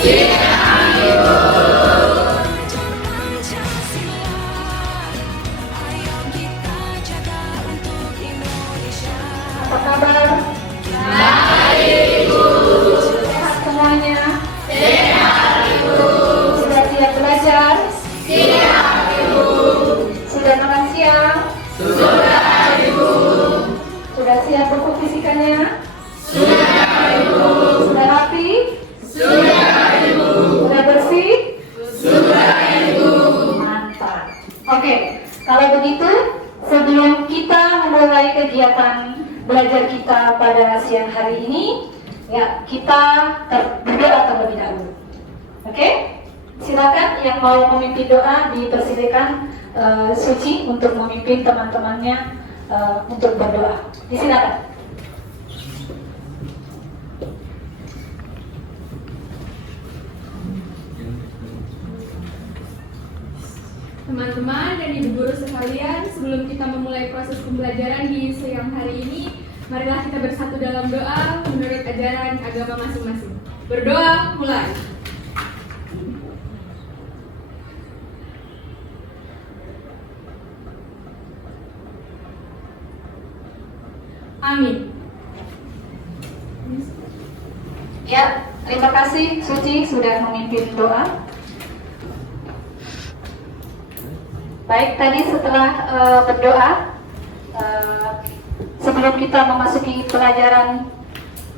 Apa kabar? Baik, Ibu. Sehat semuanya? Sehat, Ibu. Sudah siap belajar? Siap, Ibu. Sudah makan siang? Sudah, Ibu. Sudah siap buku fisikanya? Sudah, Ibu. Sudah rapi? Sudah, Ibu. Sudah bersih? Sudah, Ibu. Mantap. Oke, kalau begitu sebelum kita memulai kegiatan belajar kita pada siang hari ini, ya kita berdoa terlebih dahulu. Oke? Silakan yang mau memimpin doa dipersilakan Suci untuk memimpin teman-temannya untuk berdoa. Disilakan. Teman-teman dan ibu guru sekalian, sebelum kita memulai proses pembelajaran di siang hari ini, marilah kita bersatu dalam doa menurut ajaran agama masing-masing. Berdoa, mulai. Amin. Ya, terima kasih Suci sudah memimpin doa. Baik, tadi setelah berdoa, sebelum kita memasuki pelajaran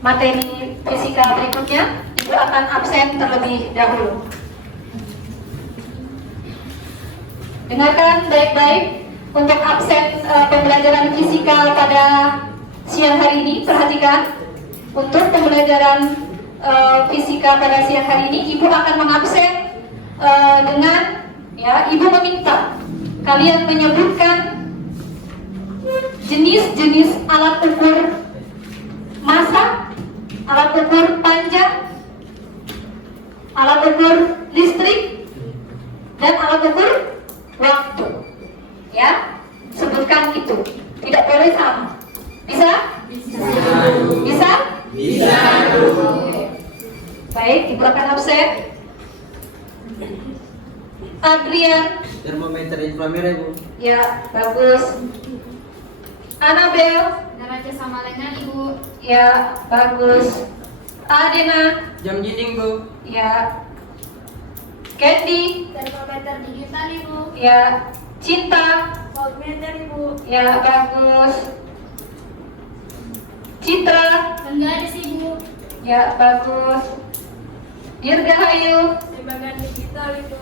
materi fisika berikutnya, Ibu akan absen terlebih dahulu. Dengarkan baik-baik untuk absen pembelajaran fisika pada siang hari ini. Perhatikan, untuk pembelajaran fisika pada siang hari ini, Ibu akan mengabsen dengan, ya, Ibu meminta kalian menyebutkan jenis-jenis alat ukur massa, alat ukur panjang, alat ukur listrik, dan alat ukur waktu. Ya, sebutkan itu. Tidak boleh sama. Bisa? Bisa. Bisa? Bisa. Baik, Ibu akan absen. Adrian. Termometer inframerah, Ibu. Ya, bagus. Anabel. Neraca sama lengan, Ibu. Ya, bagus. Adena. Jam dinding, Bu. Ya. Candy. Termometer digital, Ibu. Ya. Cinta. Voltmeter, Ibu. Ya, bagus. Citra. Penggaris, Ibu. Ya, bagus. Dirgahayu. Timbangan digital, Ibu.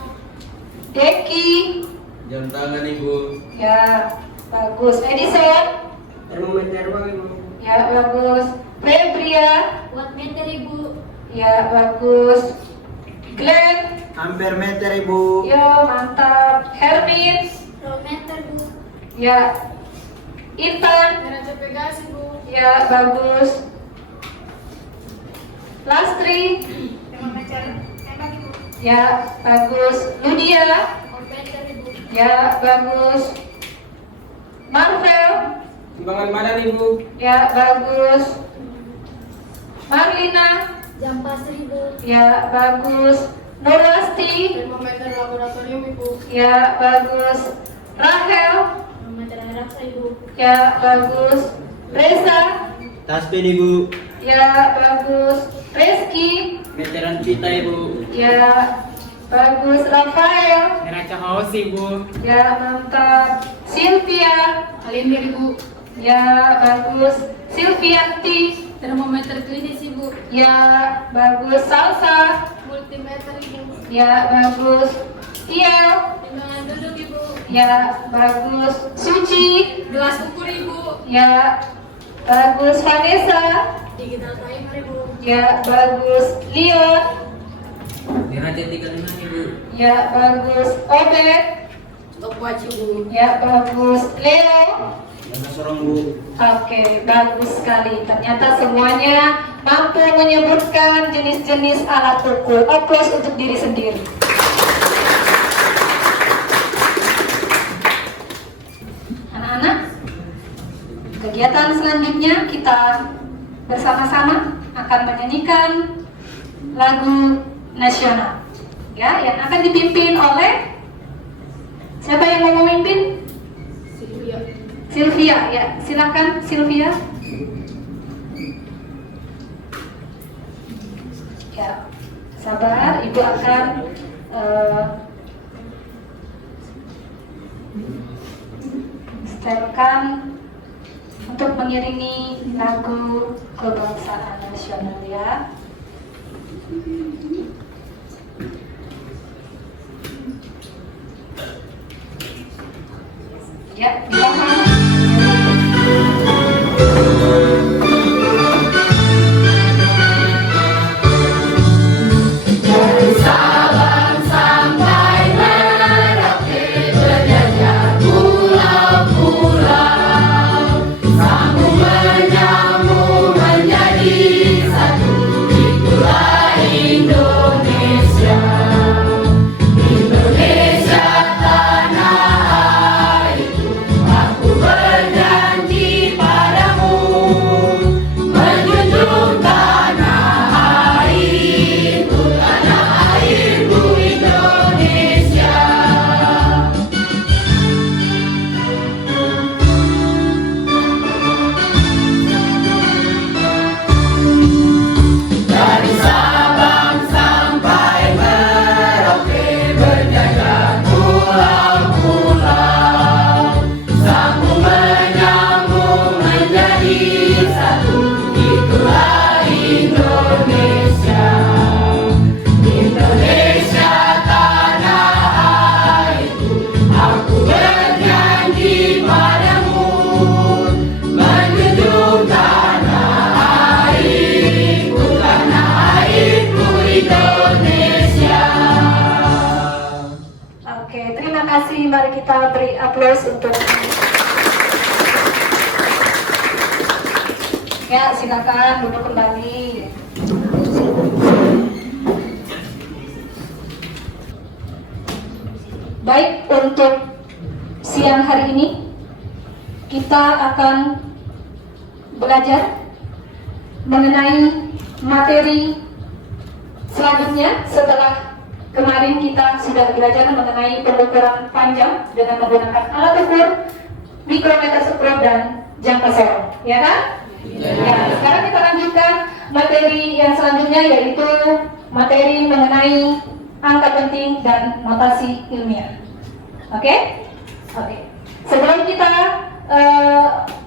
Deki. Jam tangan, Ibu. Ya, bagus. Edison. Termometer, Ibu. Ya, bagus. Febria. Wattmeter, Ibu. Ya, bagus. Glenn. Ampermeter, Ibu. Yo, mantap. Hermin. Voltmeter, Bu. Ya. Intan. Neraca Pegas, Ibu. Ya, bagus. Lastri. Termometer tembak, Ibu. Ya, bagus. Lydia. Voltmeter, Ibu. Ya, bagus. Marvel. Timbangan badan, Ibu. Ya, bagus. Marlina. Jam pasir, Ibu. Ya, bagus. Nurasti. Termometer laboratorium, Ibu. Ya, bagus. Rahel. Termometer raksa, Ibu. Ya, bagus. Reza. Tasbih, Ibu. Ya, bagus. Reski. Meteran pita, Ibu. Ya, bagus. Rafael. Neraca kaos, Ibu. Ya, mantap. Sylvia. Kalender, Ibu. Ya, bagus. Sylvianti. Termometer klinis, Ibu. Ya, bagus. Salsa. Multimeter, Ibu. Ya, bagus. Tiel. Timbangan duduk, Ibu. Ya, bagus. Suci. Gelas ukur, Ibu. Ya, bagus. Vanessa. Digital timer, Ibu. Ya, bagus. Leon. Neraca 35, Ibu. Ya, bagus. Obed. Stopwatch, Ibu. Ya, bagus. Leo. Dana sorong, Bu. Oke, bagus sekali. Ternyata semuanya mampu menyebutkan jenis-jenis alat ukur. Aplaus untuk diri sendiri. Anak-anak, kegiatan selanjutnya kita bersama-sama akan menyanyikan lagu nasional. Ya, yang akan dipimpin oleh siapa yang mau memimpin? Sylvia, ya. Silakan Sylvia. Ya, sabar, Ibu akan setelkan untuk mengiringi lagu kebangsaan nasional ya. Ya, silakan. Mari kita beri aplaus untuk ya, silakan duduk kembali. Baik, untuk siang hari ini kita akan belajar mengenai materi selanjutnya setelah kemarin kita sudah belajar mengenai pengukuran panjang dengan menggunakan alat ukur, mikrometer ukur dan jangka sorong, ya kan? Ya, sekarang kita lanjutkan materi yang selanjutnya, yaitu materi mengenai angka penting dan notasi ilmiah. Oke? Oke. Sebelum kita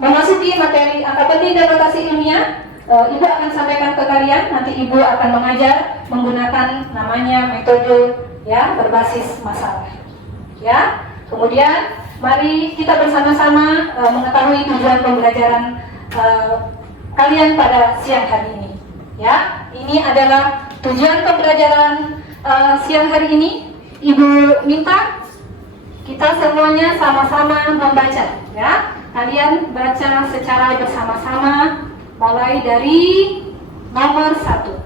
memasuki materi angka penting dan notasi ilmiah, Ibu akan sampaikan ke kalian, nanti Ibu akan mengajar menggunakan namanya metode ya berbasis masalah. Ya. Kemudian mari kita bersama-sama mengetahui tujuan pembelajaran kalian pada siang hari ini. Ya, ini adalah tujuan pembelajaran siang hari ini. Ibu minta kita semuanya sama-sama membaca. Ya, kalian baca secara bersama-sama. Mulai dari nomor 1.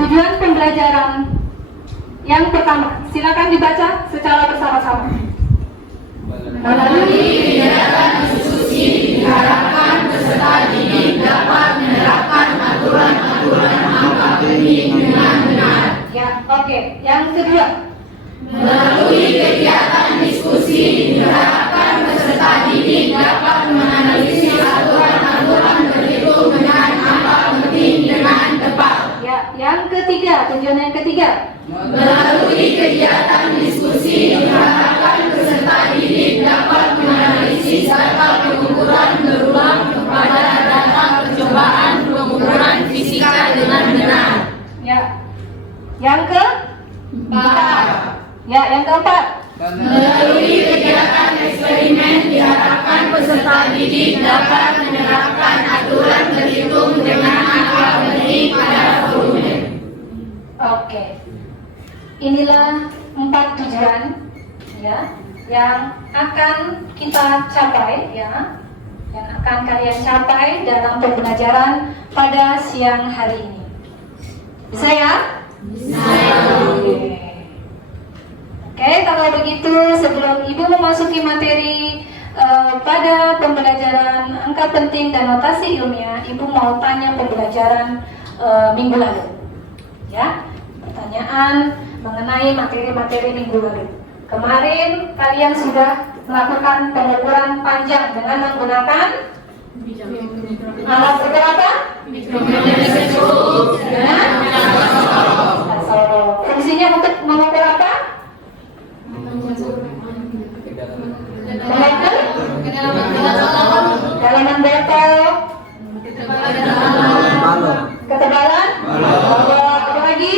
Tujuan pembelajaran yang pertama, silakan dibaca secara bersama-sama. Melalui kegiatan diskusi diharapkan peserta didik dapat menerapkan aturan-aturan angka penting dengan benar. Ya, oke. Yang kedua, melalui kegiatan diskusi diharapkan peserta didik dapat menganalisis aturan-aturan berhitung dengan angka penting dengan tepat. Ya, yang ketiga, tujuan yang ketiga. Melalui kegiatan diskusi diharapkan peserta didik dapat menganalisis data pengukuran berulang kepada data percobaan pengukuran fisika dengan benar. Ya. Yang keempat. Ya, yang keempat. Melalui kegiatan eksperimen diharapkan peserta didik dapat menerapkan aturan berhitung dengan angka penting pada formulir. Oke. Inilah 4 tujuan ya yang akan kita capai ya, yang akan kalian capai dalam pembelajaran pada siang hari ini. Bisa ya? Bisa. Oke, kalau begitu sebelum Ibu memasuki materi pada pembelajaran angka penting dan notasi ilmiah, Ibu mau tanya pembelajaran minggu lalu. Ya. pertanyaan mengenai materi-materi minggu lalu. Kemarin kalian sudah melakukan pengukuran panjang dengan menggunakan alat ukur apa? Fungsinya untuk mengukur apa? Mengukur kedalaman botol, ketebalan, apa lagi?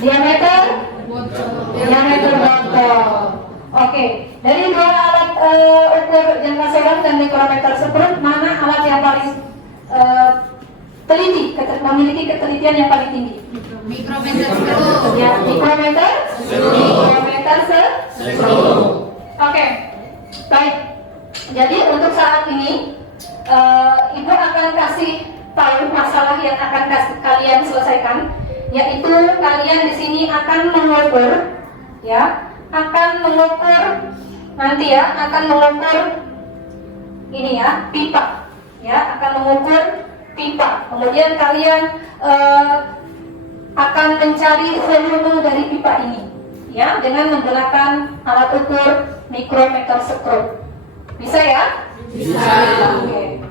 Diameter botol. Oke, dari dua alat ukur jangka selang dan mikrometer sprut, mana alat yang paling teliti, memiliki ketelitian yang paling tinggi? Mikrometer sprut. Ya, mikrometer sprut. Oke, baik. Jadi untuk saat ini Ibu akan kasih tahu masalah yang akan kalian selesaikan, yaitu kalian di sini akan mengukur, ya, akan mengukur ini ya, pipa, ya, akan mengukur pipa. Kemudian kalian akan mencari volume dari pipa ini, ya, dengan menggunakan alat ukur mikrometer sprut. Bisa ya? Bisa. Oke.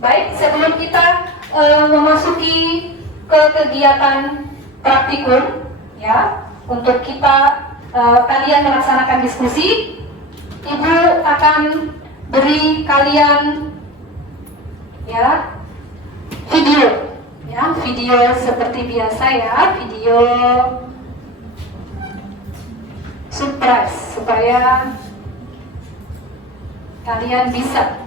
Baik, sebelum kita memasuki ke kegiatan praktikum, ya, untuk kalian melaksanakan diskusi, Ibu akan beri kalian, ya, video seperti biasa, ya, video surprise supaya kalian bisa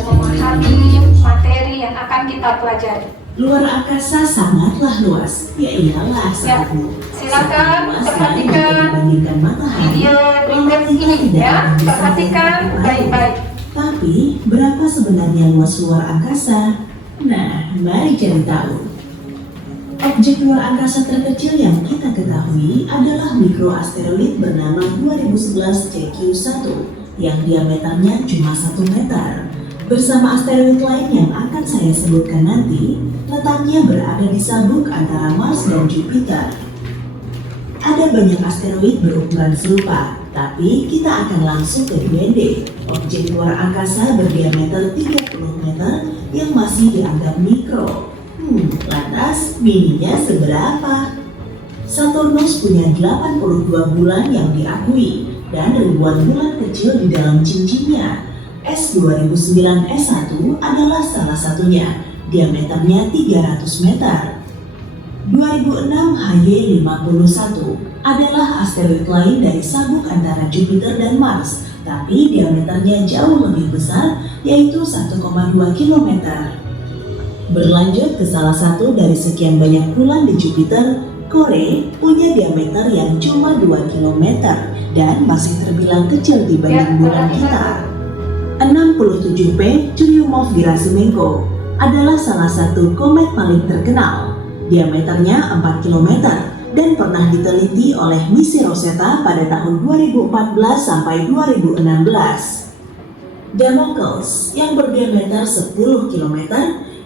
memahami materi yang akan kita pelajari. Luar angkasa sangatlah luas, ya iyalah sahabatku. Silakan Sangat luas perhatikan dibandingkan matahari. video berikut ini, ya, perhatikan baik-baik. Tapi berapa sebenarnya luas luar angkasa? Nah, mari cari tahu. Objek luar angkasa terkecil yang kita ketahui adalah mikroasteroid bernama 2011 CQ-1 yang diameternya cuma 1 meter. Bersama asteroid lain yang akan saya sebutkan nanti, letaknya berada di sabuk antara Mars dan Jupiter. Ada banyak asteroid berukuran serupa, tapi kita akan langsung ke DND, objek luar angkasa berdiameter 30 meter yang masih dianggap mikro. Lantas mininya seberapa? Saturnus punya 82 bulan yang diakui dan ribuan bulan kecil di dalam cincinnya. S2009S1 adalah salah satunya, diameternya 300 meter. 2006 HY51 adalah asteroid lain dari sabuk antara Jupiter dan Mars, tapi diameternya jauh lebih besar, yaitu 1,2 km. Berlanjut ke salah satu dari sekian banyak bulan di Jupiter, Kore punya diameter yang cuma 2 km dan masih terbilang kecil dibanding bulan kita. 67P Churyumov-Gerasimenko adalah salah satu komet paling terkenal. Diameternya 4 km dan pernah diteliti oleh misi Rosetta pada tahun 2014 sampai 2016. Damocles yang berdiameter 10 km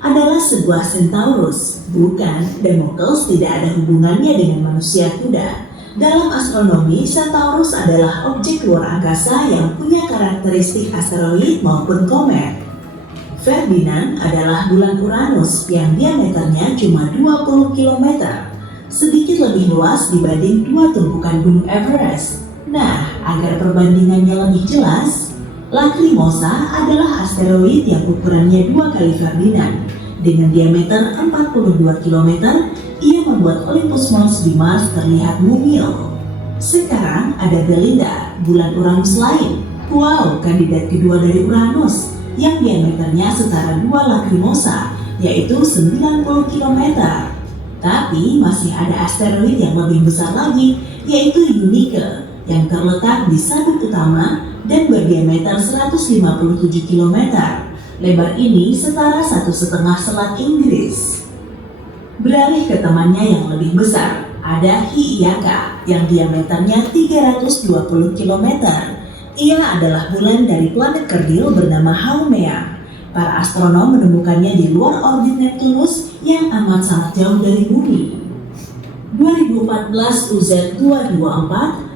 adalah sebuah Centaurus. Bukan, Damocles tidak ada hubungannya dengan manusia kuda. Dalam astronomi, Centaurus adalah objek luar angkasa yang punya karakteristik asteroid maupun komet. Ferdinand adalah bulan Uranus yang diameternya cuma 20 km, sedikit lebih luas dibanding dua tumpukan gunung Everest. Nah, agar perbandingannya lebih jelas, Lacrimosa adalah asteroid yang ukurannya 2 kali Ferdinand. Dengan diameter 42 km, ia membuat Olympus Mons di Mars terlihat mungil. Sekarang ada Belinda, bulan Uranus lain. Wow, kandidat kedua dari Uranus, yang diameternya setara 2 Lacrimosa, yaitu 90 km. Tapi masih ada asteroid yang lebih besar lagi, yaitu Eunike, yang terletak di sabuk utama dan berdiameter 157 km. Lebar ini setara 1,5 selat Inggris. Beralih ke temannya yang lebih besar, ada Hi'iaka yang diameternya 320 km. Ia adalah bulan dari planet kerdil bernama Haumea. Para astronom menemukannya di luar orbit Neptunus yang amat sangat jauh dari bumi. 2014 UZ224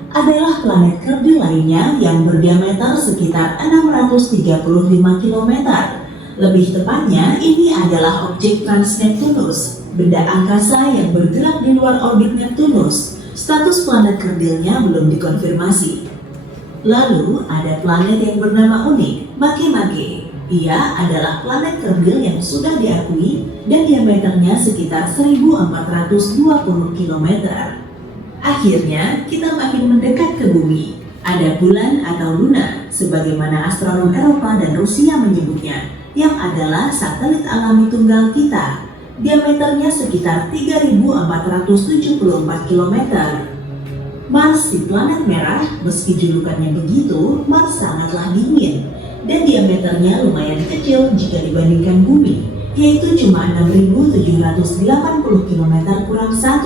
adalah planet kerdil lainnya yang berdiameter sekitar 635 km. Lebih tepatnya, ini adalah objek Trans-Neptunus, benda angkasa yang bergerak di luar orbit Neptunus. Status planet kerdilnya belum dikonfirmasi. Lalu, ada planet yang bernama unik, Makemake. Ia adalah planet kerdil yang sudah diakui dan diameternya sekitar 1420 km. Akhirnya, kita makin mendekat ke bumi. Ada bulan atau Luna, sebagaimana astronom Eropa dan Rusia menyebutnya, yang adalah satelit alami tunggal kita. Diameternya sekitar 3474 km. Mars, si planet merah, meski julukannya begitu, Mars sangatlah dingin dan diameternya lumayan kecil jika dibandingkan bumi, yaitu cuma 6780 km kurang 1.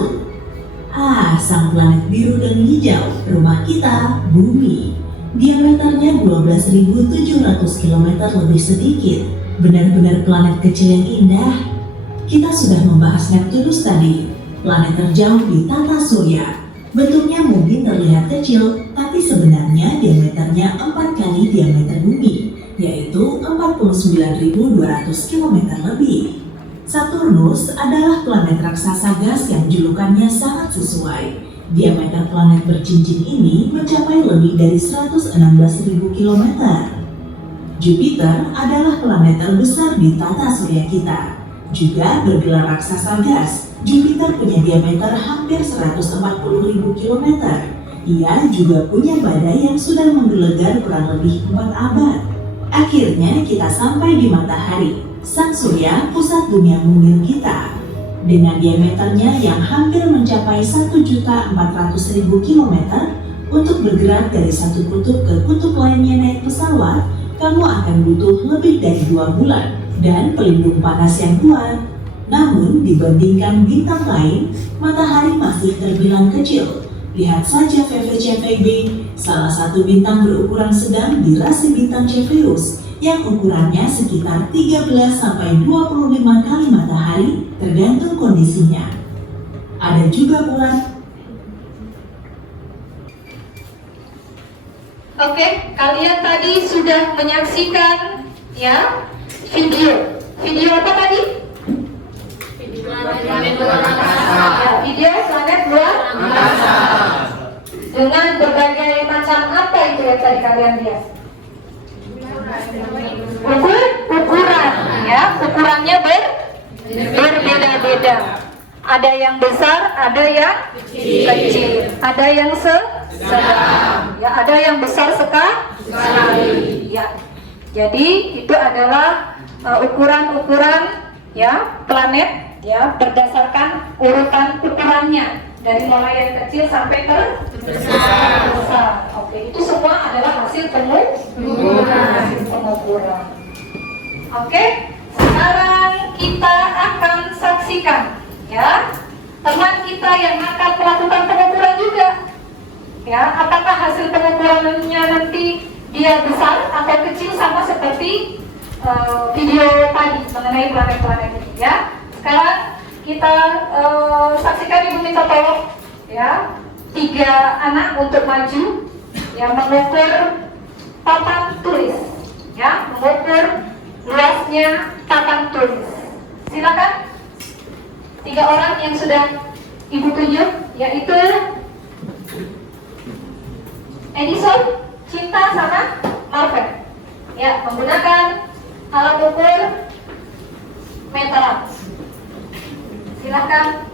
Sang planet biru dan hijau, rumah kita, bumi. Diameternya 12.700 km lebih sedikit. Benar-benar planet kecil yang indah. Kita sudah membahas Neptunus tadi, planet terjauh di tata surya. Bentuknya mungkin terlihat kecil, tapi sebenarnya diameternya 4 kali diameter bumi, yaitu 49.200 km lebih. Saturnus adalah planet raksasa gas yang julukannya sangat sesuai. Diameter planet bercincin ini mencapai lebih dari 116.000 km. Jupiter adalah planet terbesar di tata surya kita. Juga bergelar raksasa gas, Jupiter punya diameter hampir 140.000 km. Ia juga punya badai yang sudah menggelegar kurang lebih 4 abad. Akhirnya kita sampai di matahari, sang surya pusat dunia mungil kita. Dengan diameternya yang hampir mencapai 1.400.000 km, untuk bergerak dari satu kutub ke kutub lainnya naik pesawat, kamu akan butuh lebih dari 2 bulan dan pelindung panas yang kuat. Namun dibandingkan bintang lain, matahari masih terbilang kecil. Lihat saja VV-CV-B, salah satu bintang berukuran sedang di rasi bintang Cepheus yang ukurannya sekitar 13-25 kali matahari tergantung kondisinya. Ada juga bulan. Oke, kalian tadi sudah menyaksikan ya video. Video apa tadi? Video planet luar angkasa. Dengan berbagai macam apa itu yang tadi kalian lihat? Ukuran, ya, ukurannya berbeda-beda. Ada yang besar, ada yang kecil, ada yang sedang, ya, ada yang besar sekali, ya. Jadi itu adalah ukuran-ukuran ya planet ya berdasarkan urutan ukurannya dari mulai yang kecil sampai ke besar. Oke, itu semua adalah hasil pengukuran. Oke, sekarang kita akan saksikan ya teman kita yang akan melakukan pengukuran juga. Ya, apakah hasil pengukurannya nanti dia besar atau kecil sama seperti video tadi mengenai planet-planet ini ya. Sekarang kita saksikan Ibu minta tolong ya 3 anak untuk maju yang mengukur papan tulis ya, mengukur luasnya papan tulis. Silakan 3 orang yang sudah Ibu tunjuk, yaitu Edison, Cinta, sama Marvel. Ya, menggunakan alat ukur meteran. Silakan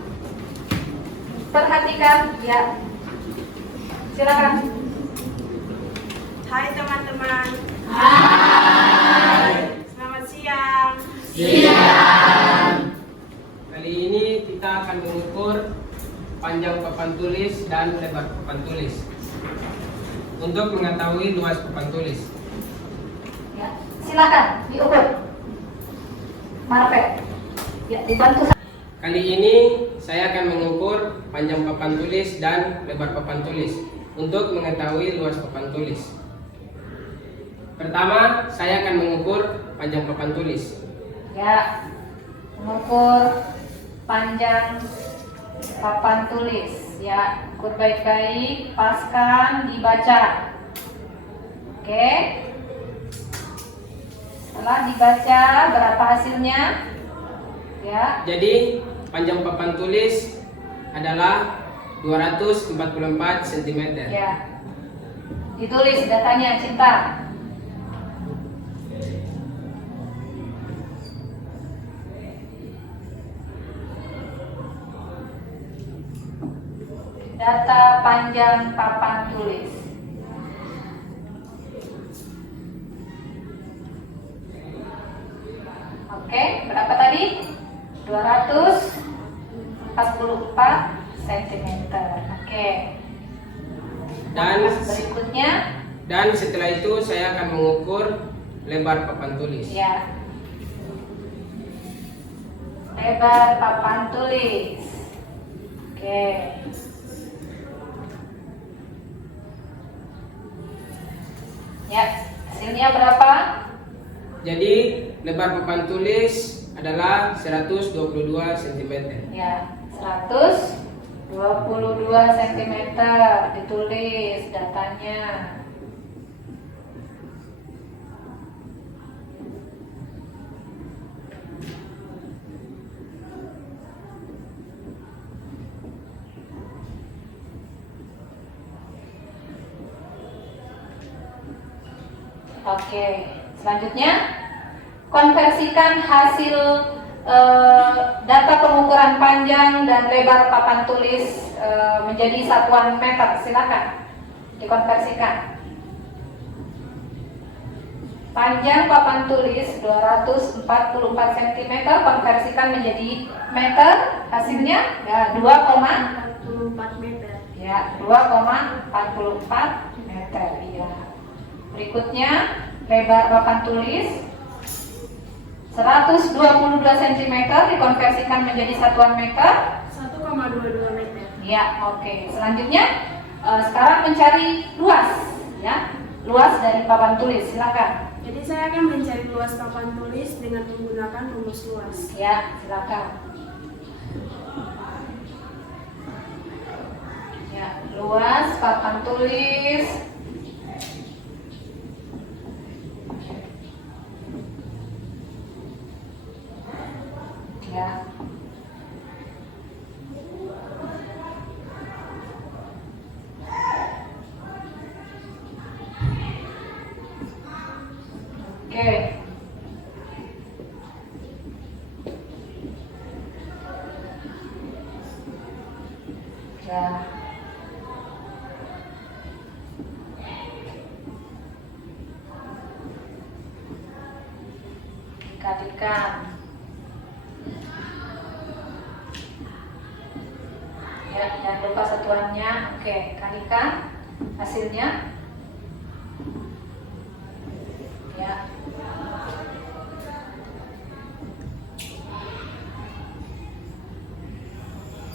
perhatikan ya. Silakan. Hai teman-teman. Hai. Selamat siang. Siang. Kali ini kita akan mengukur panjang papan tulis dan lebar papan tulis untuk mengetahui luas papan tulis. Ya, silakan diukur. Marvel. Ya, dibantu. Kali ini saya akan mengukur panjang papan tulis dan lebar papan tulis untuk mengetahui luas papan tulis. Pertama, saya akan mengukur panjang papan tulis. Ya, mengukur panjang papan tulis. Ya, ukur baik-baik, paskan, dibaca. Oke. Setelah dibaca, berapa hasilnya? Ya. Jadi panjang papan tulis adalah 244 cm. Ya. Ditulis datanya, Cinta. Data panjang papan tulis. Oke, berapa tadi? 244 cm. Oke. Dan Berikutnya, setelah itu saya akan mengukur lebar papan tulis. ya. Lebar papan tulis. Oke. Ya, hasilnya berapa? Jadi lebar papan tulis adalah 122 cm. Ya, 122 cm. Ditulis datanya. Oke, selanjutnya konversikan hasil data pengukuran panjang dan lebar papan tulis menjadi satuan meter. Silakan dikonversikan. Panjang papan tulis 244 cm, konversikan menjadi meter. Hasilnya ya 44 meter. Ya, 2,44 meter. Iya. Berikutnya, lebar papan tulis 122 cm dikonversikan menjadi satuan meter. 1,22 meter. Ya, oke. Selanjutnya, sekarang mencari luas, ya, luas dari papan tulis. Silakan. Jadi saya akan mencari luas papan tulis dengan menggunakan rumus luas. Ya, silakan. Ya, luas papan tulis. Ya. Oke. Ya. Dikalikan. Ya, jangan lupa satuannya. Oke, kalikan hasilnya. Ya.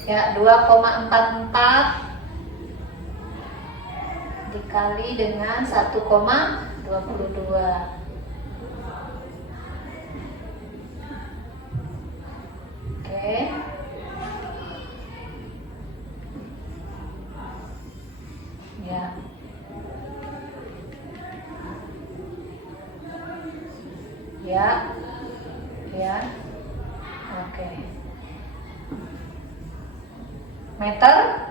Ya, 2,44 dikali dengan 1,22. Oke. Ya. Ya. Ya. Oke. Meter?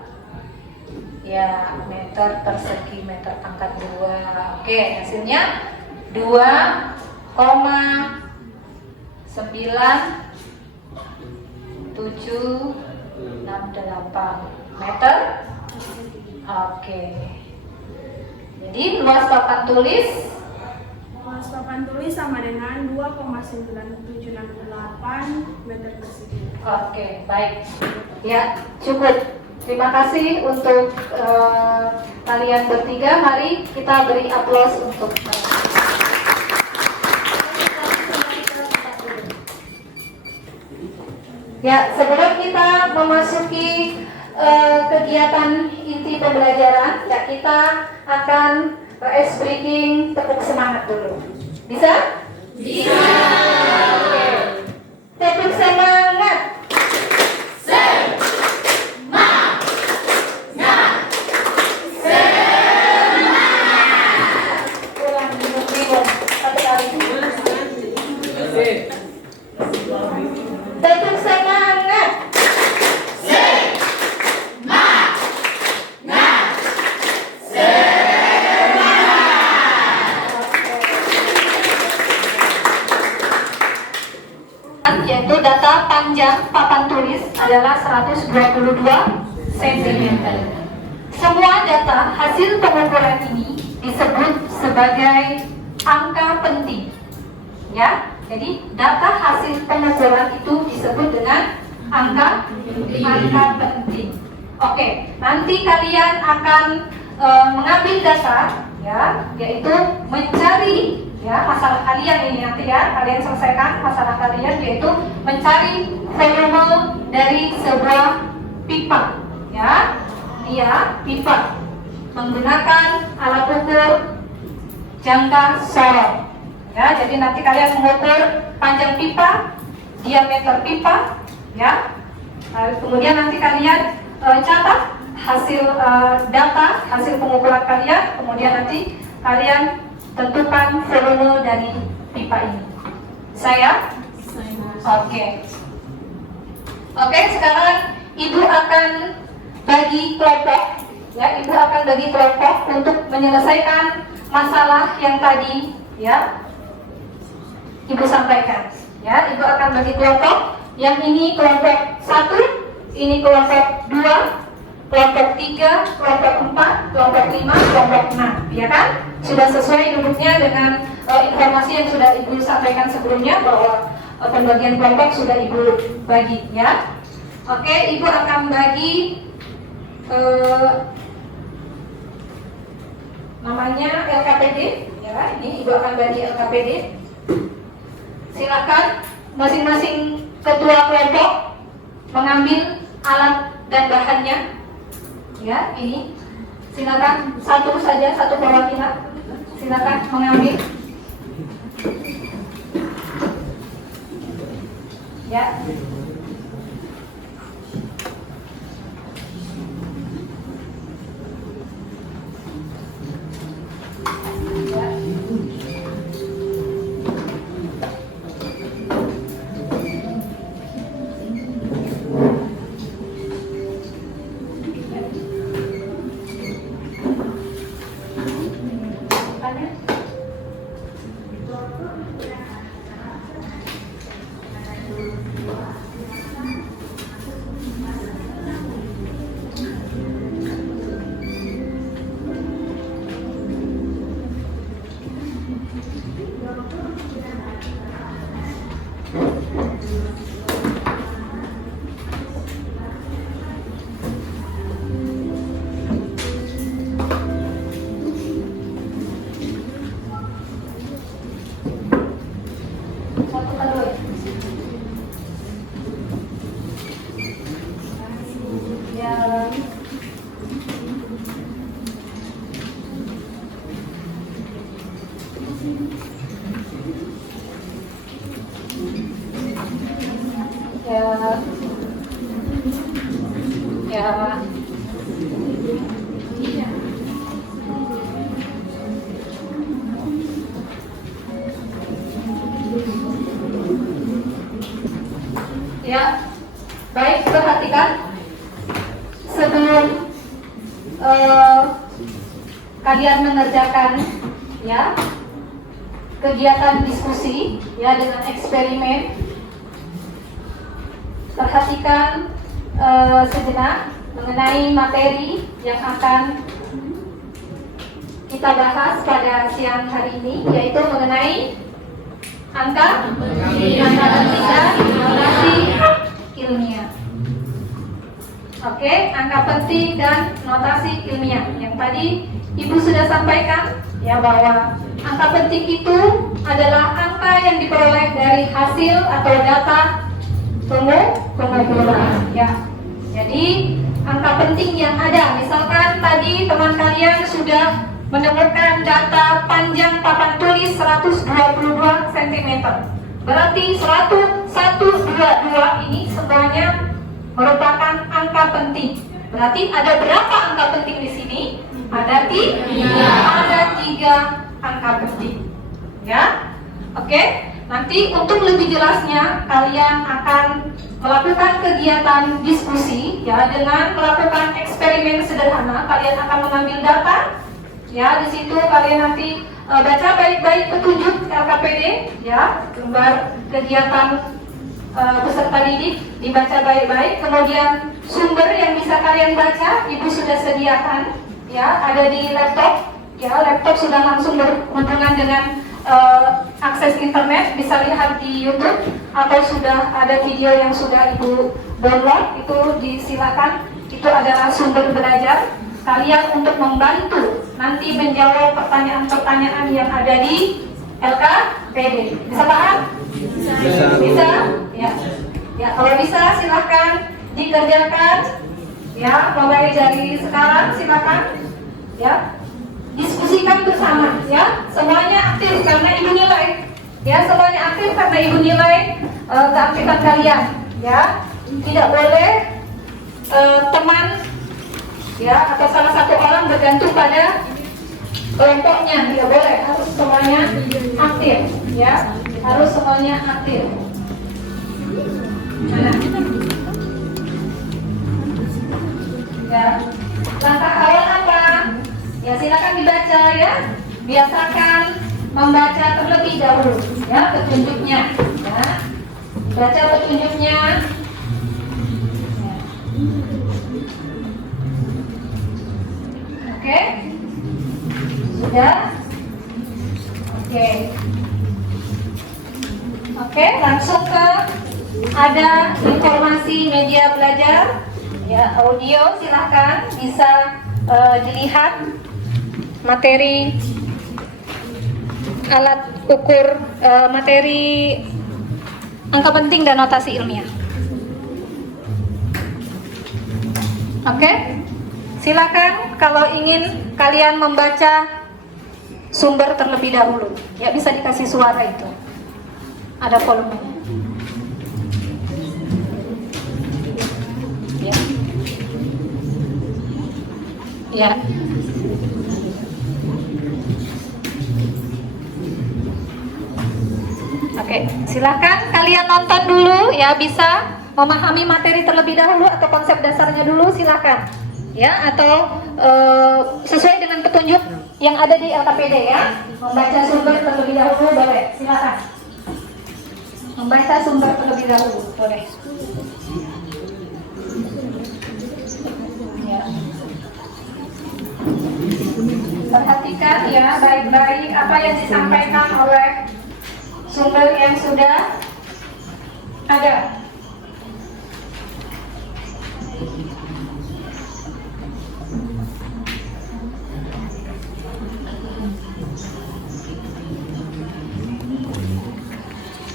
Ya, meter persegi, meter pangkat 2. Oke, hasilnya 2,9768 meter. Oke. Jadi luas papan tulis Luas papan tulis sama dengan 2,9768 meter persegi. Oke, baik. Ya, cukup. Terima kasih untuk kalian bertiga. Mari kita beri aplaus untuk mereka. Ya, sebelum kita memasuki kegiatan inti pembelajaran, ya kita akan ice breaking, tepuk semangat dulu. Bisa? Bisa. Oke. Tepuk semangat. panjang papan tulis adalah 122 cm. Semua data hasil pengukuran ini disebut sebagai angka penting. Ya, jadi data hasil pengukuran itu disebut dengan angka penting. Oke, nanti kalian akan mengambil data, ya, yaitu mencari, ya, masalah kalian ini nanti, ya, kalian selesaikan masalah kalian, yaitu mencari volume dari sebuah pipa, ya, pipa menggunakan alat ukur jangka sorong. Ya, jadi nanti kalian mengukur panjang pipa, diameter pipa, ya. Kemudian nanti kalian catat hasil data, hasil pengukuran kalian, kemudian nanti kalian tentukan volume dari pipa ini. Saya? Oke. Oke, sekarang Ibu akan bagi kelompok, ya, Ibu akan bagi kelompok untuk menyelesaikan masalah yang tadi, ya, Ibu sampaikan. Ya, Ibu akan bagi kelompok. Yang ini kelompok 1, ini kelompok 2, kelompok 3, kelompok 4, kelompok 5, kelompok 6, ya kan? Sudah sesuai duduknya dengan informasi yang sudah Ibu sampaikan sebelumnya bahwa pembagian kelompok sudah Ibu bagi, ya. Oke, Ibu akan bagi namanya LKPD, ya. Ini Ibu akan bagi LKPD. Silakan masing-masing ketua kelompok mengambil alat dan bahannya. Ya, ini silakan satu saja, satu perwakilan. Silakan mengambil. Ya. Ya, baik, perhatikan sebelum kalian mengerjakan, ya, kegiatan diskusi, ya, dengan eksperimen. Perhatikan sejenak mengenai materi yang akan kita bahas pada siang hari ini, yaitu mengenai angka penting dan notasi ilmiah. Oke, angka penting dan notasi ilmiah. Yang tadi Ibu sudah sampaikan, ya, bahwa angka penting itu adalah angka yang diperoleh dari hasil atau data pengumpulan, ya. Jadi angka penting yang ada, misalkan tadi teman kalian sudah menemukan data panjang papan tulis 122 cm. Berarti 122 ini semuanya merupakan angka penting. Berarti ada berapa angka penting di sini? Ada 3 angka penting. Ya. Oke. Nanti untuk lebih jelasnya kalian akan melakukan kegiatan diskusi, ya, dengan melakukan eksperimen sederhana. Kalian akan mengambil data, ya, di situ kalian nanti baca baik-baik petunjuk LKPD, ya, gambar kegiatan peserta didik dibaca baik-baik. Kemudian sumber yang bisa kalian baca, Ibu sudah sediakan, ya, ada di laptop. Ya, laptop sudah langsung berhubungan dengan akses internet, bisa lihat di YouTube atau sudah ada video yang sudah Ibu download, itu disilakan. Itu adalah sumber belajar kalian untuk membantu nanti menjawab pertanyaan-pertanyaan yang ada di LKPD. Bisa paham? Bisa? Ya. Ya, kalau bisa silakan dikerjakan. Ya, mulai dari sekarang silakan. Ya. Diskusikan bersama, ya. Semuanya aktif karena Ibu nilai. Ya, semuanya aktif karena Ibu nilai keaktifan kalian. Ya. Tidak boleh teman, ya, atau salah satu orang bergantung pada kelompoknya, tidak boleh, harus semuanya aktif, ya, harus semuanya aktif. Mana? Ya, langkah awal apa? Ya, silakan dibaca, ya, biasakan membaca terlebih dahulu, ya, petunjuknya, ya, baca petunjuknya. Oke, sudah. Oke, langsung ke ada informasi media belajar, ya, audio, silahkan bisa dilihat materi alat ukur materi angka penting dan notasi ilmiah. Oke. Silakan kalau ingin kalian membaca sumber terlebih dahulu, ya, bisa dikasih suara itu, ada volumenya. Ya. Ya. Oke, silakan kalian nonton dulu, ya, bisa memahami materi terlebih dahulu atau konsep dasarnya dulu, silakan. Ya, atau sesuai dengan petunjuk yang ada di LKPD, ya, membaca sumber terlebih dahulu boleh, silakan membaca sumber terlebih dahulu boleh, ya. Perhatikan, ya, baik-baik apa yang disampaikan oleh sumber yang sudah ada.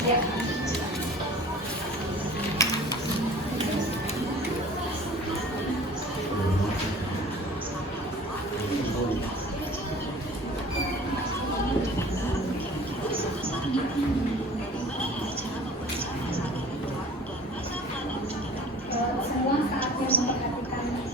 Ya. Semua saatnya memperhatikan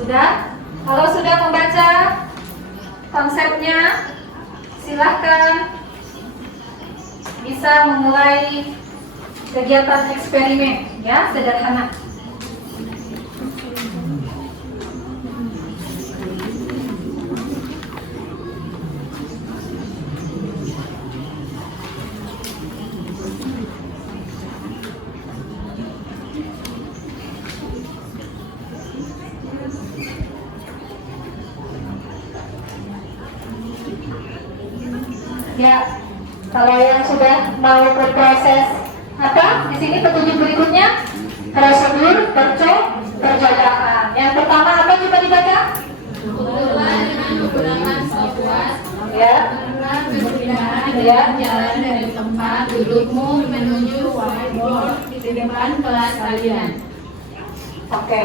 Sudah? Kalau sudah membaca konsepnya, silahkan bisa memulai kegiatan eksperimen, ya, sederhana. Ya, kalau yang sudah mau berproses apa? Di sini petunjuk berikutnya prosedur percobaan. Yang pertama apa coba dibaca? Mulai dengan menggunakan stopwatch. Ya. Berpindah Ya. jalan dari tempat dudukmu menuju whiteboard di depan kelas kalian. Oke.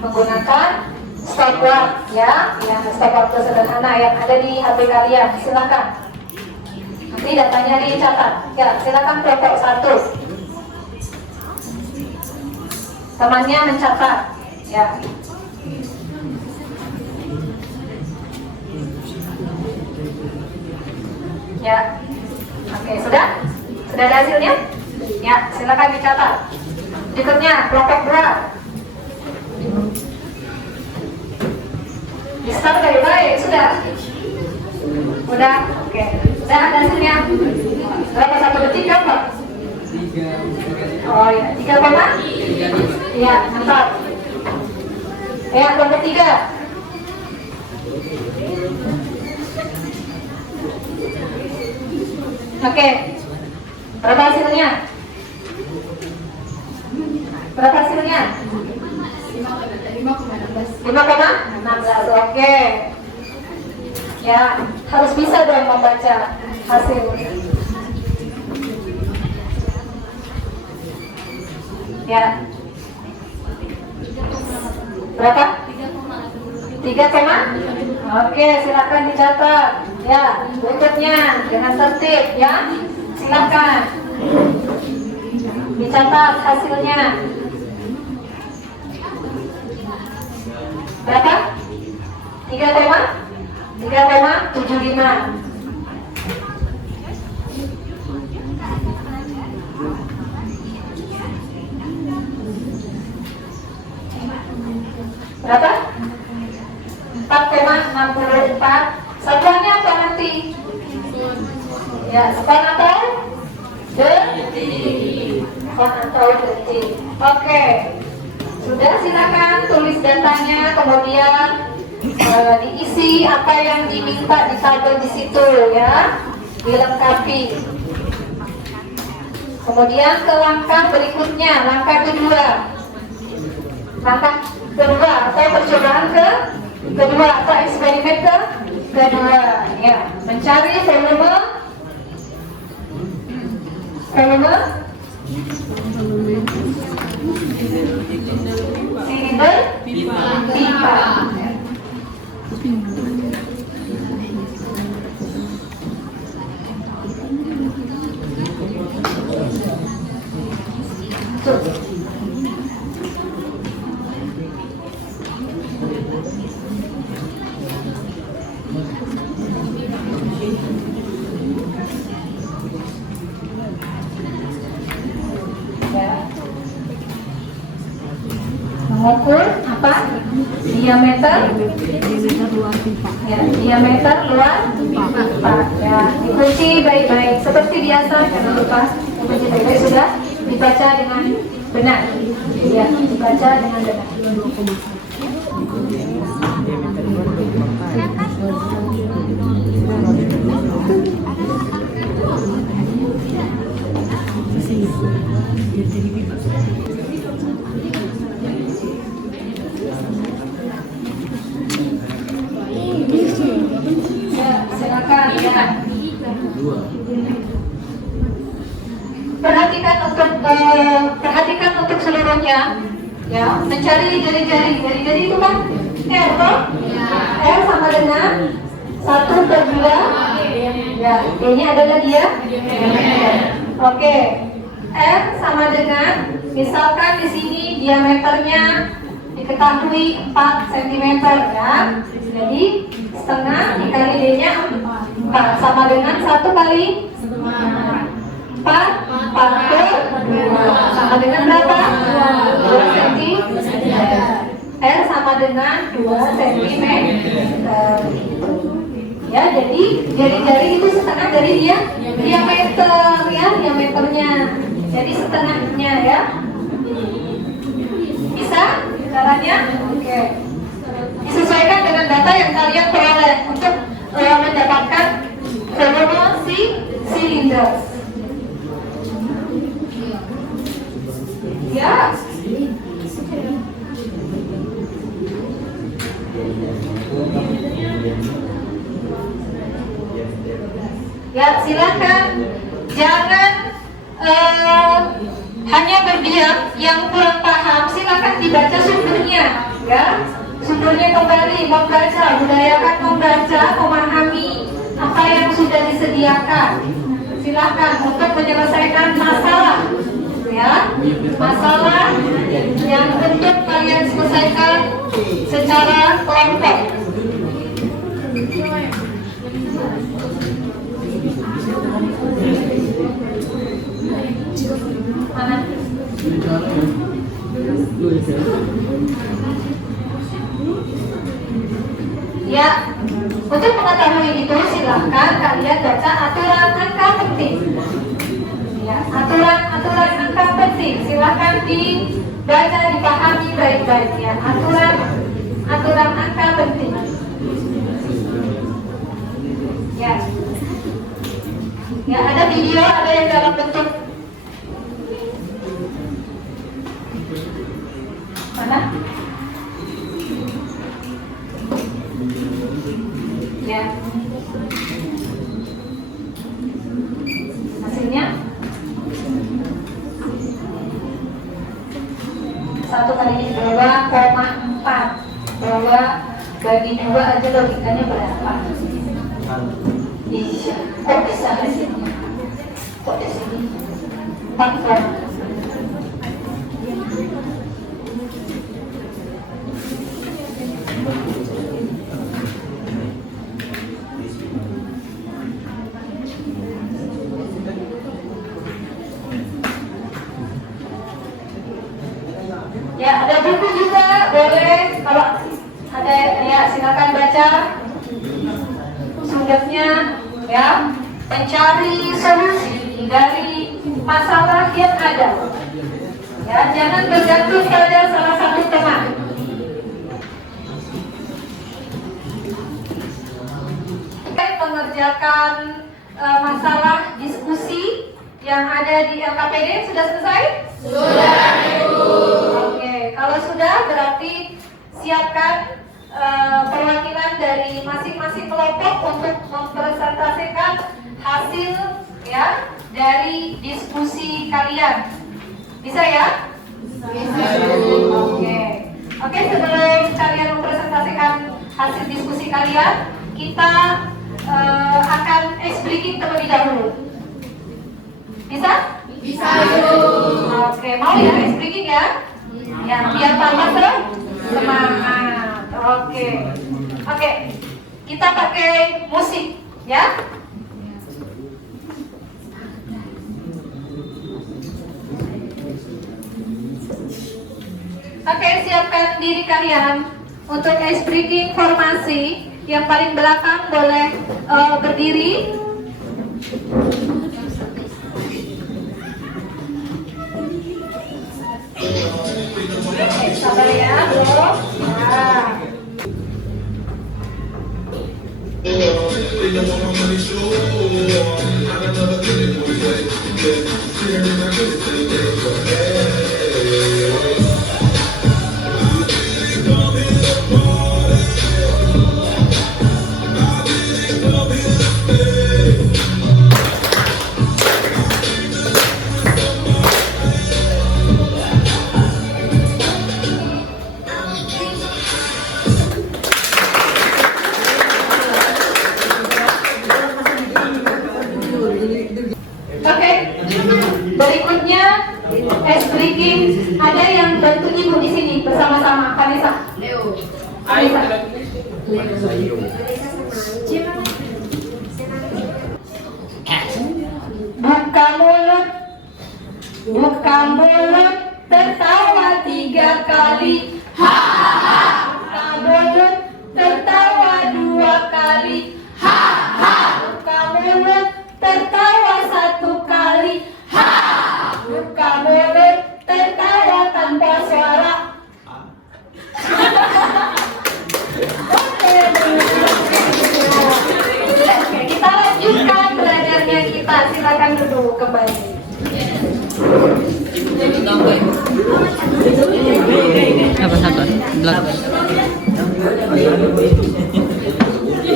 Menggunakan stopwatch, ya, yang stopwatch sederhana yang ada di HP kalian. Silakan. Nanti datanya dicatat. Ya, silakan kelompok 1. temannya mencatat. Ya. Ya. Oke, sudah? Sudah ada hasilnya? Ya, silakan dicatat. Berikutnya, kelompok 2. Bisa baik-baik, sudah? Udah? Oke. Sudah ada hasilnya? Berapa satu detik kan, Pak? 3. Oh ya, 3 koma? Iya, mantap. Ya, kelompok 3. Oke. Berapa hasilnya? Berapa hasilnya? 5,16. Oke. Ya, harus bisa dong membaca hasil. Ya. Berapa? 3, oke, silakan dicatat. Ya, berikutnya dengan tertib ya. Silakan dicatat hasilnya. Berapa? 3,75. Berapa? 4,64. Satuannya apa nanti? Ya, span atau detik. Span atau detik. Oke. Sudah, silakan tulis datanya, kemudian diisi apa yang diminta di tabel di situ ya, dilengkapi. Kemudian ke langkah berikutnya, langkah kedua. Langkah kedua atau percobaan kedua atau eksperimen kedua ya, mencari volume silinder pipa. Mengukur apa? Diameter ya, diameter luar pipa ya, dikunci baik-baik seperti biasa, jangan lupa dikunci baik-baik. Sudah dibaca dengan benar ya, dibaca dengan benar. Ya, silakan ya. Perhatikan untuk seluruhnya ya, mencari jari-jari itu kan R toh? R sama dengan 1/2 ya, ini adalah dia. Oke, R sama dengan, misalkan di sini diameternya diketahui 4 cm ya, jadi setengah dikali D-nya 4 sama dengan 1 kali 4 sama dengan berapa? 2 cm. R sama dengan 2 cm. Ya, jadi jari-jari itu setengah dari dia diameter ya, diameternya. Jadi setengahnya ya. Bisa caranya? Oke. Disesuaikan dengan data yang kalian peroleh untuk mendapatkan volume silinder. Ya. Ya, silakan. Jangan hanya berdiam. Yang kurang paham, silakan dibaca sumbernya. Ya, sumbernya kembali, membaca, budayakan membaca, memahami apa yang sudah disediakan. Silakan untuk menyelesaikan masalah. Ya. ya, masalah yang untuk kalian selesaikan secara kelompok. Mana? Ya, untuk mengetahui itu silakan kalian baca aturan angka penting. Ya, aturan angka penting silakan dibaca, dipahami baik-baik ya. Aturan angka penting. Ya. Ya, ada video, ada yang dalam bentuk mana? Ya. Hasilnya 1 kali 2,4. Bahwa bagi 2 aja logikanya berapa? Iya. Kok bisa hasilnya? Kok di sini 4. Ya, ada buku juga, boleh kalau ada ya silakan baca sumbernya ya, mencari solusi dari masalah yang ada. Ya, jangan bergantung pada salah satu teman. Mengerjakan masalah diskusi yang ada di LKPD sudah selesai? Sudah, Ibu. Oke, kalau sudah berarti siapkan perwakilan dari masing-masing kelompok untuk mempresentasikan hasil ya dari diskusi kalian. Bisa ya? Bisa, Ibu. Oke, sebelum kalian mempresentasikan hasil diskusi kalian, kita akan breaking terlebih dahulu. Bisa? Bisa, Ibu. Oke, mau ya breaking ya? Ya, biar tambah semangat. Oke, kita pakai musik ya. Oke, siapkan diri kalian untuk ice breaking formasi. Yang paling belakang boleh berdiri. Sabar ya, bro. Nah. Oke, berikutnya ice breaking. Ada yang bantu ibu di sini bersama-sama. Vanessa. Leo. Vanessa. Buka mulut, tertawa 3 kali. Buka mulut, tertawa 2 kali. Buka mulut, tertawa 1 kali. Buka mulut, tertawa tanpa suara. Oke, kita lanjutkan belajarnya kita. Silakan duduk kembali.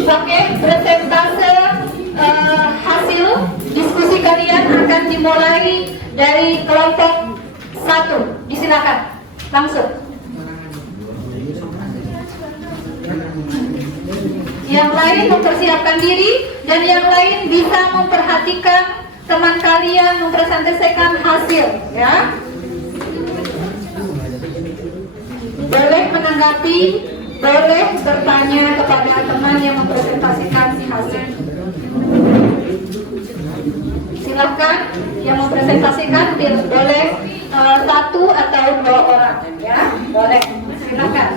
Oke, presentase hasil diskusi kalian akan dimulai dari kelompok 1. Disilakan langsung. Yang lain mempersiapkan diri dan yang lain bisa memperhatikan teman kalian mempresentasikan hasil, ya. Boleh menanggapi, boleh bertanya kepada teman yang mempresentasikan si hasil. Silakan yang mempresentasikan boleh 1 atau 2 orang, ya. Boleh, silakan.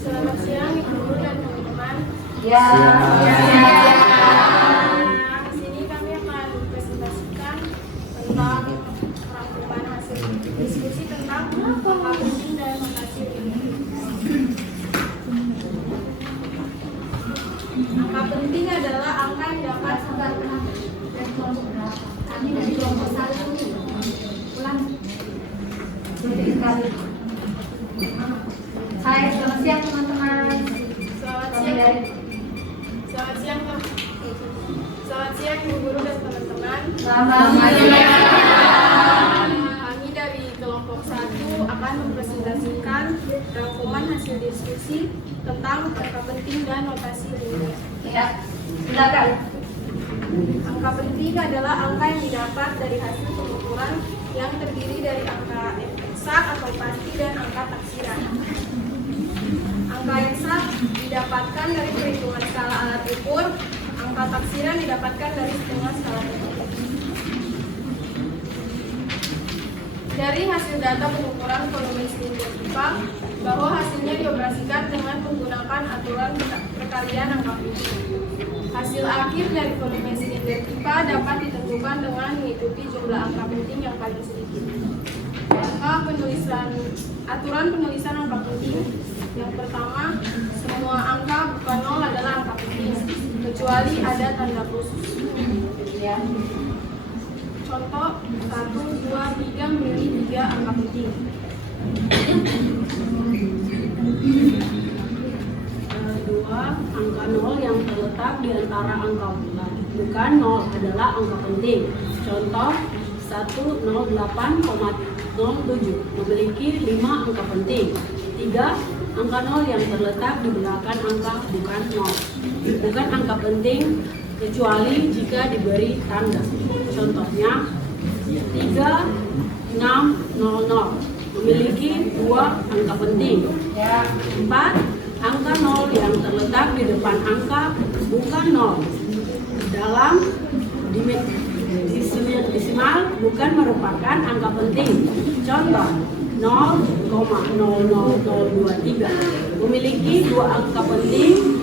Selamat siang Ibu Guru dan teman-teman. Ya. Di sini kami akan mempresentasikan tentang rangkuman hasil diskusi tentang angka penting dan notasi limit. Angka penting adalah angka yang dapat dari kelompok berapa? Kami dari kelompok 1. Ulang. Hai, selamat siang teman-teman. Selamat Kami siang. dari Selamat siang, Selamat siang Ibu Guru dan teman-teman. Kami dari kelompok 1 akan mempresentasikan rangkuman hasil diskusi tentang angka penting dan notasi limit. Ya, silakan. Angka penting adalah angka yang didapat dari hasil pengukuran yang terdiri dari angka eksak atau pasti dan angka taksiran. Angka eksak didapatkan dari perhitungan skala alat ukur, angka taksiran didapatkan dari setengah skala ukur. Dari hasil data pengukuran volume silinder pipa, bahwa hasilnya dioperasikan dengan menggunakan aturan perkalian angka penting. Hasil akhir dari volume silinder pipa dapat ditentukan dengan mengikuti jumlah angka penting yang paling sedikit. Aturan penulisan angka penting. Yang pertama, semua angka bukan 0 adalah angka penting, kecuali ada tanda khusus. Ya. Contoh 1, 2, 3 memilih 3 angka penting. 2. Angka 0 yang terletak di antara angka bulan bukan 0 adalah angka penting. Contoh 108,07 memiliki 5 angka penting. 3. Angka 0 yang terletak di belakang angka bukan 0 bukan angka penting kecuali jika diberi tanda. Contohnya 3600 memiliki 2 angka penting. 4. Angka 0 yang terletak di depan angka bukan 0 dalam desimal bukan merupakan angka penting. Contoh 0,00023 memiliki 2 angka penting,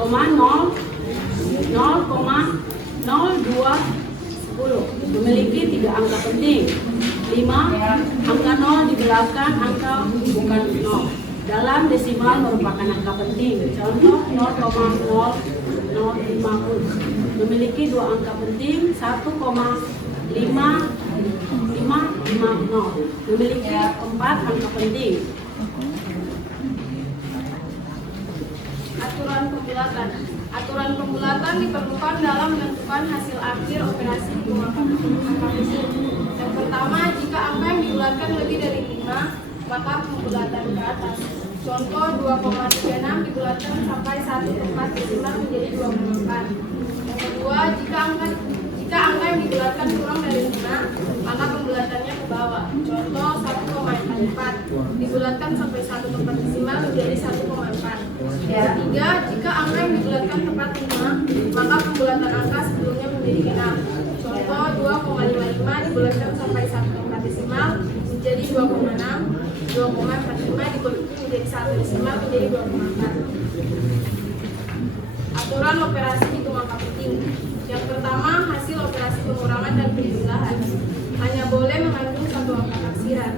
0,0210 memiliki 3 angka penting. 5. Angka 0 di belakang angka bukan 0 dalam desimal merupakan angka penting. Contoh 0,0050 memiliki 2 angka penting, 1,5550 memiliki 4 angka penting. Aturan pembulatan diperlukan dalam menentukan hasil akhir operasi hitungan angka penting. Yang pertama, jika angka yang dibulatkan lebih dari 5, maka pembulatan ke atas. Contoh 2,36 dibulatkan sampai 1 tempat desimal menjadi 2,4. Yang kedua, jika angka yang dibulatkan kurang dari 5, maka pembulatannya ke bawah. Contoh 1,44 dibulatkan sampai 1 tempat desimal menjadi 1,4. Yang ketiga, jika angka yang dibulatkan tepat 5, maka pembulatan angka sebelumnya menjadi 6. Contoh 2,55 dibulatkan sampai 1 tempat desimal menjadi 2,6. 2,45 dikurangi menjadi 1 desimal menjadi 2,4. Aturan operasi hitung angka penting. Yang pertama, hasil operasi pengurangan dan penjumlahan hanya boleh mengandung 1 angka taksiran.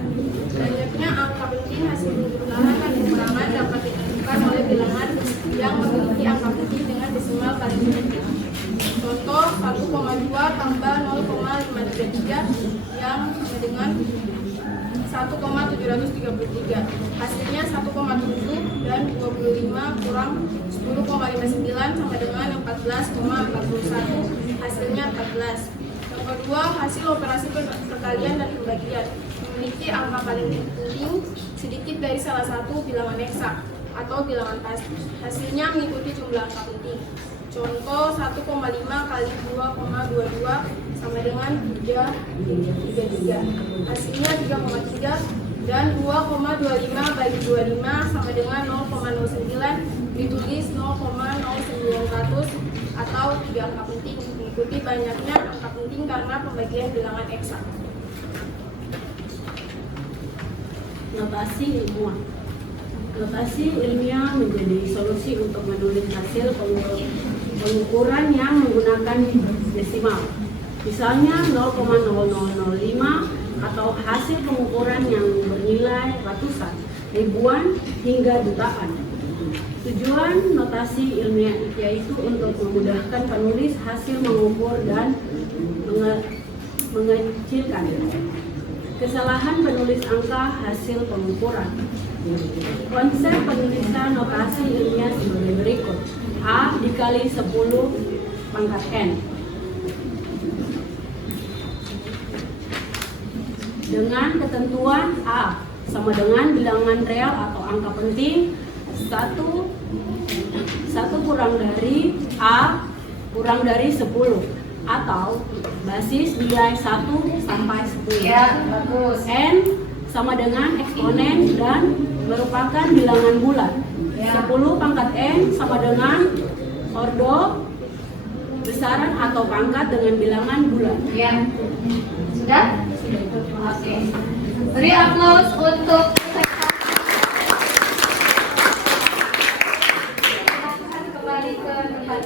Banyaknya angka penting hasil penjumlahan dan pengurangan dapat ditentukan oleh bilangan yang memiliki angka penting dengan desimal paling sedikit. Contoh 1,2 tambah 0,533 yang dengan 1,733. Hasilnya 1,7 dan 25 kurang 10,59 sama dengan 14,41. Hasilnya 14. Yang kedua, hasil operasi perkalian dan pembagian memiliki angka paling penting sedikit dari salah satu bilangan eksak atau bilangan pasti. Hasilnya mengikuti jumlah angka penting. Contoh 1,5 kali 2,22 sama dengan 3,33. Hasilnya 3,3 dan 2,25 bagi 25 sama dengan 0,09 ditulis 0,0900 atau 3 angka penting mengikuti banyaknya angka penting karena pembagian bilangan eksak. Notasi ilmuwan. Notasi ilmiah menjadi solusi untuk menulis hasil pengukuran yang menggunakan desimal. Misalnya 0,0005 atau hasil pengukuran yang bernilai ratusan, ribuan, hingga jutaan. Tujuan notasi ilmiah yaitu untuk memudahkan penulis hasil mengukur dan mengecilkan kesalahan penulis angka hasil pengukuran. Konsep penulisan notasi ilmiah sebagai berikut: A dikali 10 pangkat N dengan ketentuan A sama dengan bilangan real atau angka penting 1 kurang dari A kurang dari 10 atau basis nilai 1 sampai 10. Ya, bagus. N sama dengan eksponen dan merupakan bilangan bulat. 10 pangkat N sama dengan ordo besaran atau pangkat dengan bilangan bulat. Ya. Sudah? Oke. Beri aplaus untuk kembali ke tempat.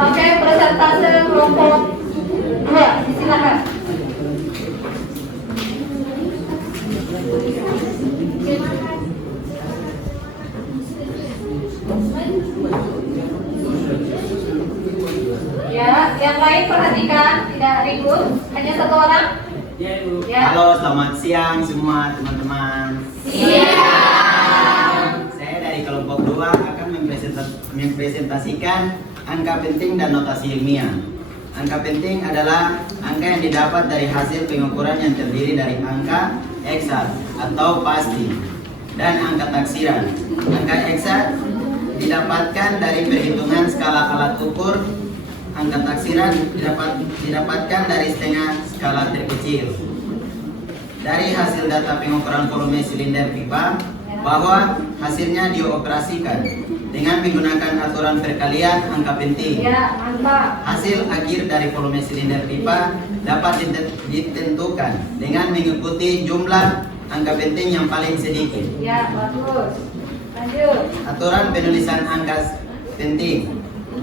Oke, presentase kelompok 2, silakan. Ya, yang lain perhatikan, tidak ribut, hanya satu orang. Ya, Ibu. Ya. Halo, selamat siang semua teman-teman. Siang. Saya dari kelompok 2 akan mempresentasikan angka penting dan notasi ilmiah. Angka penting adalah angka yang didapat dari hasil pengukuran yang terdiri dari angka eksak atau pasti dan angka taksiran. Angka eksak didapatkan dari perhitungan skala alat ukur. Angka taksiran didapatkan dari setengah skala terkecil. Dari hasil data pengukuran volume silinder pipa bahwa hasilnya dioperasikan dengan menggunakan aturan perkalian angka penting. Ya, mantap. Hasil akhir dari volume silinder pipa dapat ditentukan dengan mengikuti jumlah angka penting yang paling sedikit. Ya, bagus. Lanjut. Aturan penulisan angka penting.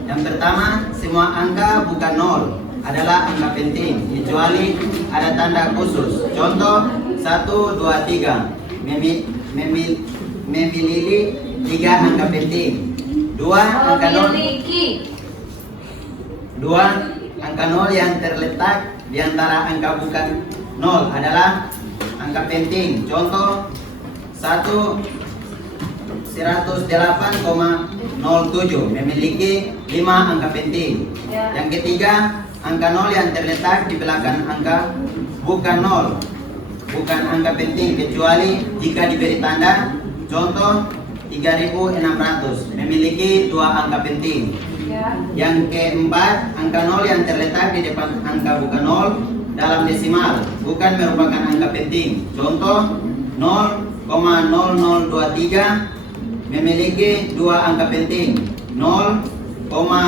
Yang pertama, semua angka bukan 0 adalah angka penting kecuali ada tanda khusus. Contoh 1, 2, 3 memiliki 3 angka penting. 2 angka 0 yang terletak di antara angka bukan 0 adalah angka penting. Contoh 108,07 memiliki 5 angka penting. Ya. Yang ketiga, angka 0 yang terletak di belakang angka bukan 0 bukan angka penting kecuali jika diberi tanda. Contoh 3600 memiliki 2 angka penting. Ya. Yang keempat, angka 0 yang terletak di depan angka bukan 0 dalam desimal bukan merupakan angka penting. Contoh 0,0023 memiliki 2 angka penting. 0,0210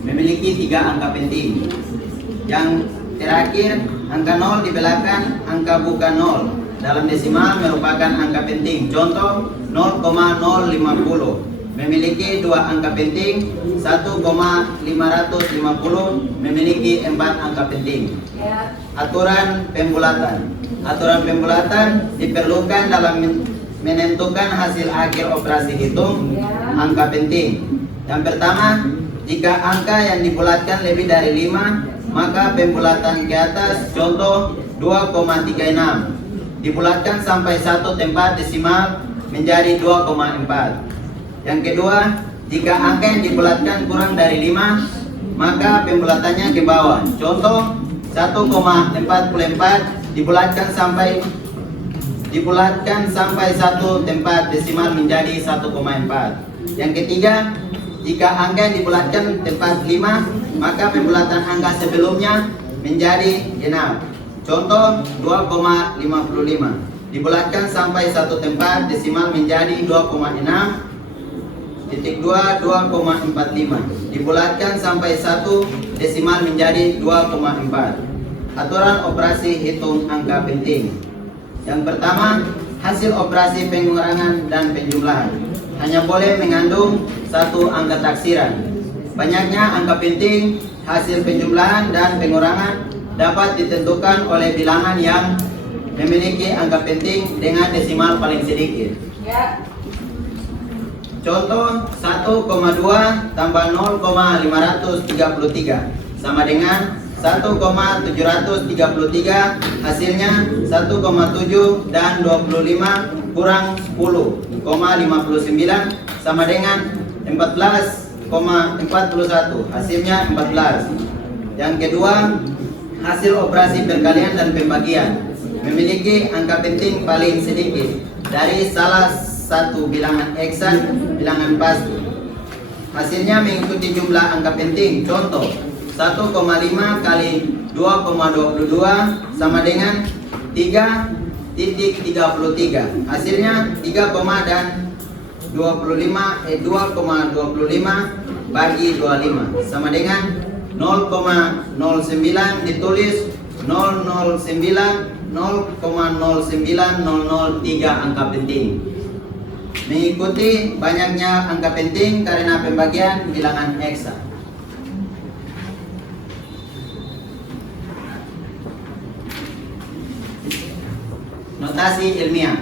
memiliki 3 angka penting. Yang terakhir, angka 0 di belakang angka bukan 0 dalam desimal merupakan angka penting. Contoh 0,050 memiliki 2 angka penting. 1,550 memiliki 4 angka penting. Ya. Aturan pembulatan. Aturan pembulatan diperlukan dalam menentukan hasil akhir operasi hitung angka penting. Yang pertama, jika angka yang dibulatkan lebih dari 5, maka pembulatan ke atas, contoh 2,36, dibulatkan sampai satu tempat desimal menjadi 2,4. Yang kedua, jika angka yang dibulatkan kurang dari 5, maka pembulatannya ke bawah, contoh 1,44 dibulatkan sampai satu tempat desimal menjadi 1,4. Yang ketiga, jika angka yang dibulatkan tempat 5, maka pembulatan angka sebelumnya menjadi genap. Contoh 2,55 dibulatkan sampai satu tempat desimal menjadi 2,6. Titik 2,45 dibulatkan sampai satu desimal menjadi 2,4. Aturan operasi hitung angka penting. Yang pertama, hasil operasi pengurangan dan penjumlahan hanya boleh mengandung satu angka taksiran. Banyaknya angka penting, hasil penjumlahan dan pengurangan dapat ditentukan oleh bilangan yang memiliki angka penting dengan desimal paling sedikit. Contoh 1,2 tambah 0,533 sama dengan 1,733, hasilnya 1,7 dan 25 kurang 10,59 sama dengan 14,41, hasilnya 14. Yang kedua, hasil operasi perkalian dan pembagian memiliki angka penting paling sedikit dari salah satu bilangan eksak, bilangan pasti. Hasilnya mengikuti jumlah angka penting. Contoh 1,5 kali 2,22 sama dengan 3,33. Hasilnya 3, dan 2,25 bagi 25 sama dengan 0,09 ditulis 0,09003 angka penting. Mengikuti banyaknya angka penting karena pembagian bilangan eksak. Notasi ilmiah.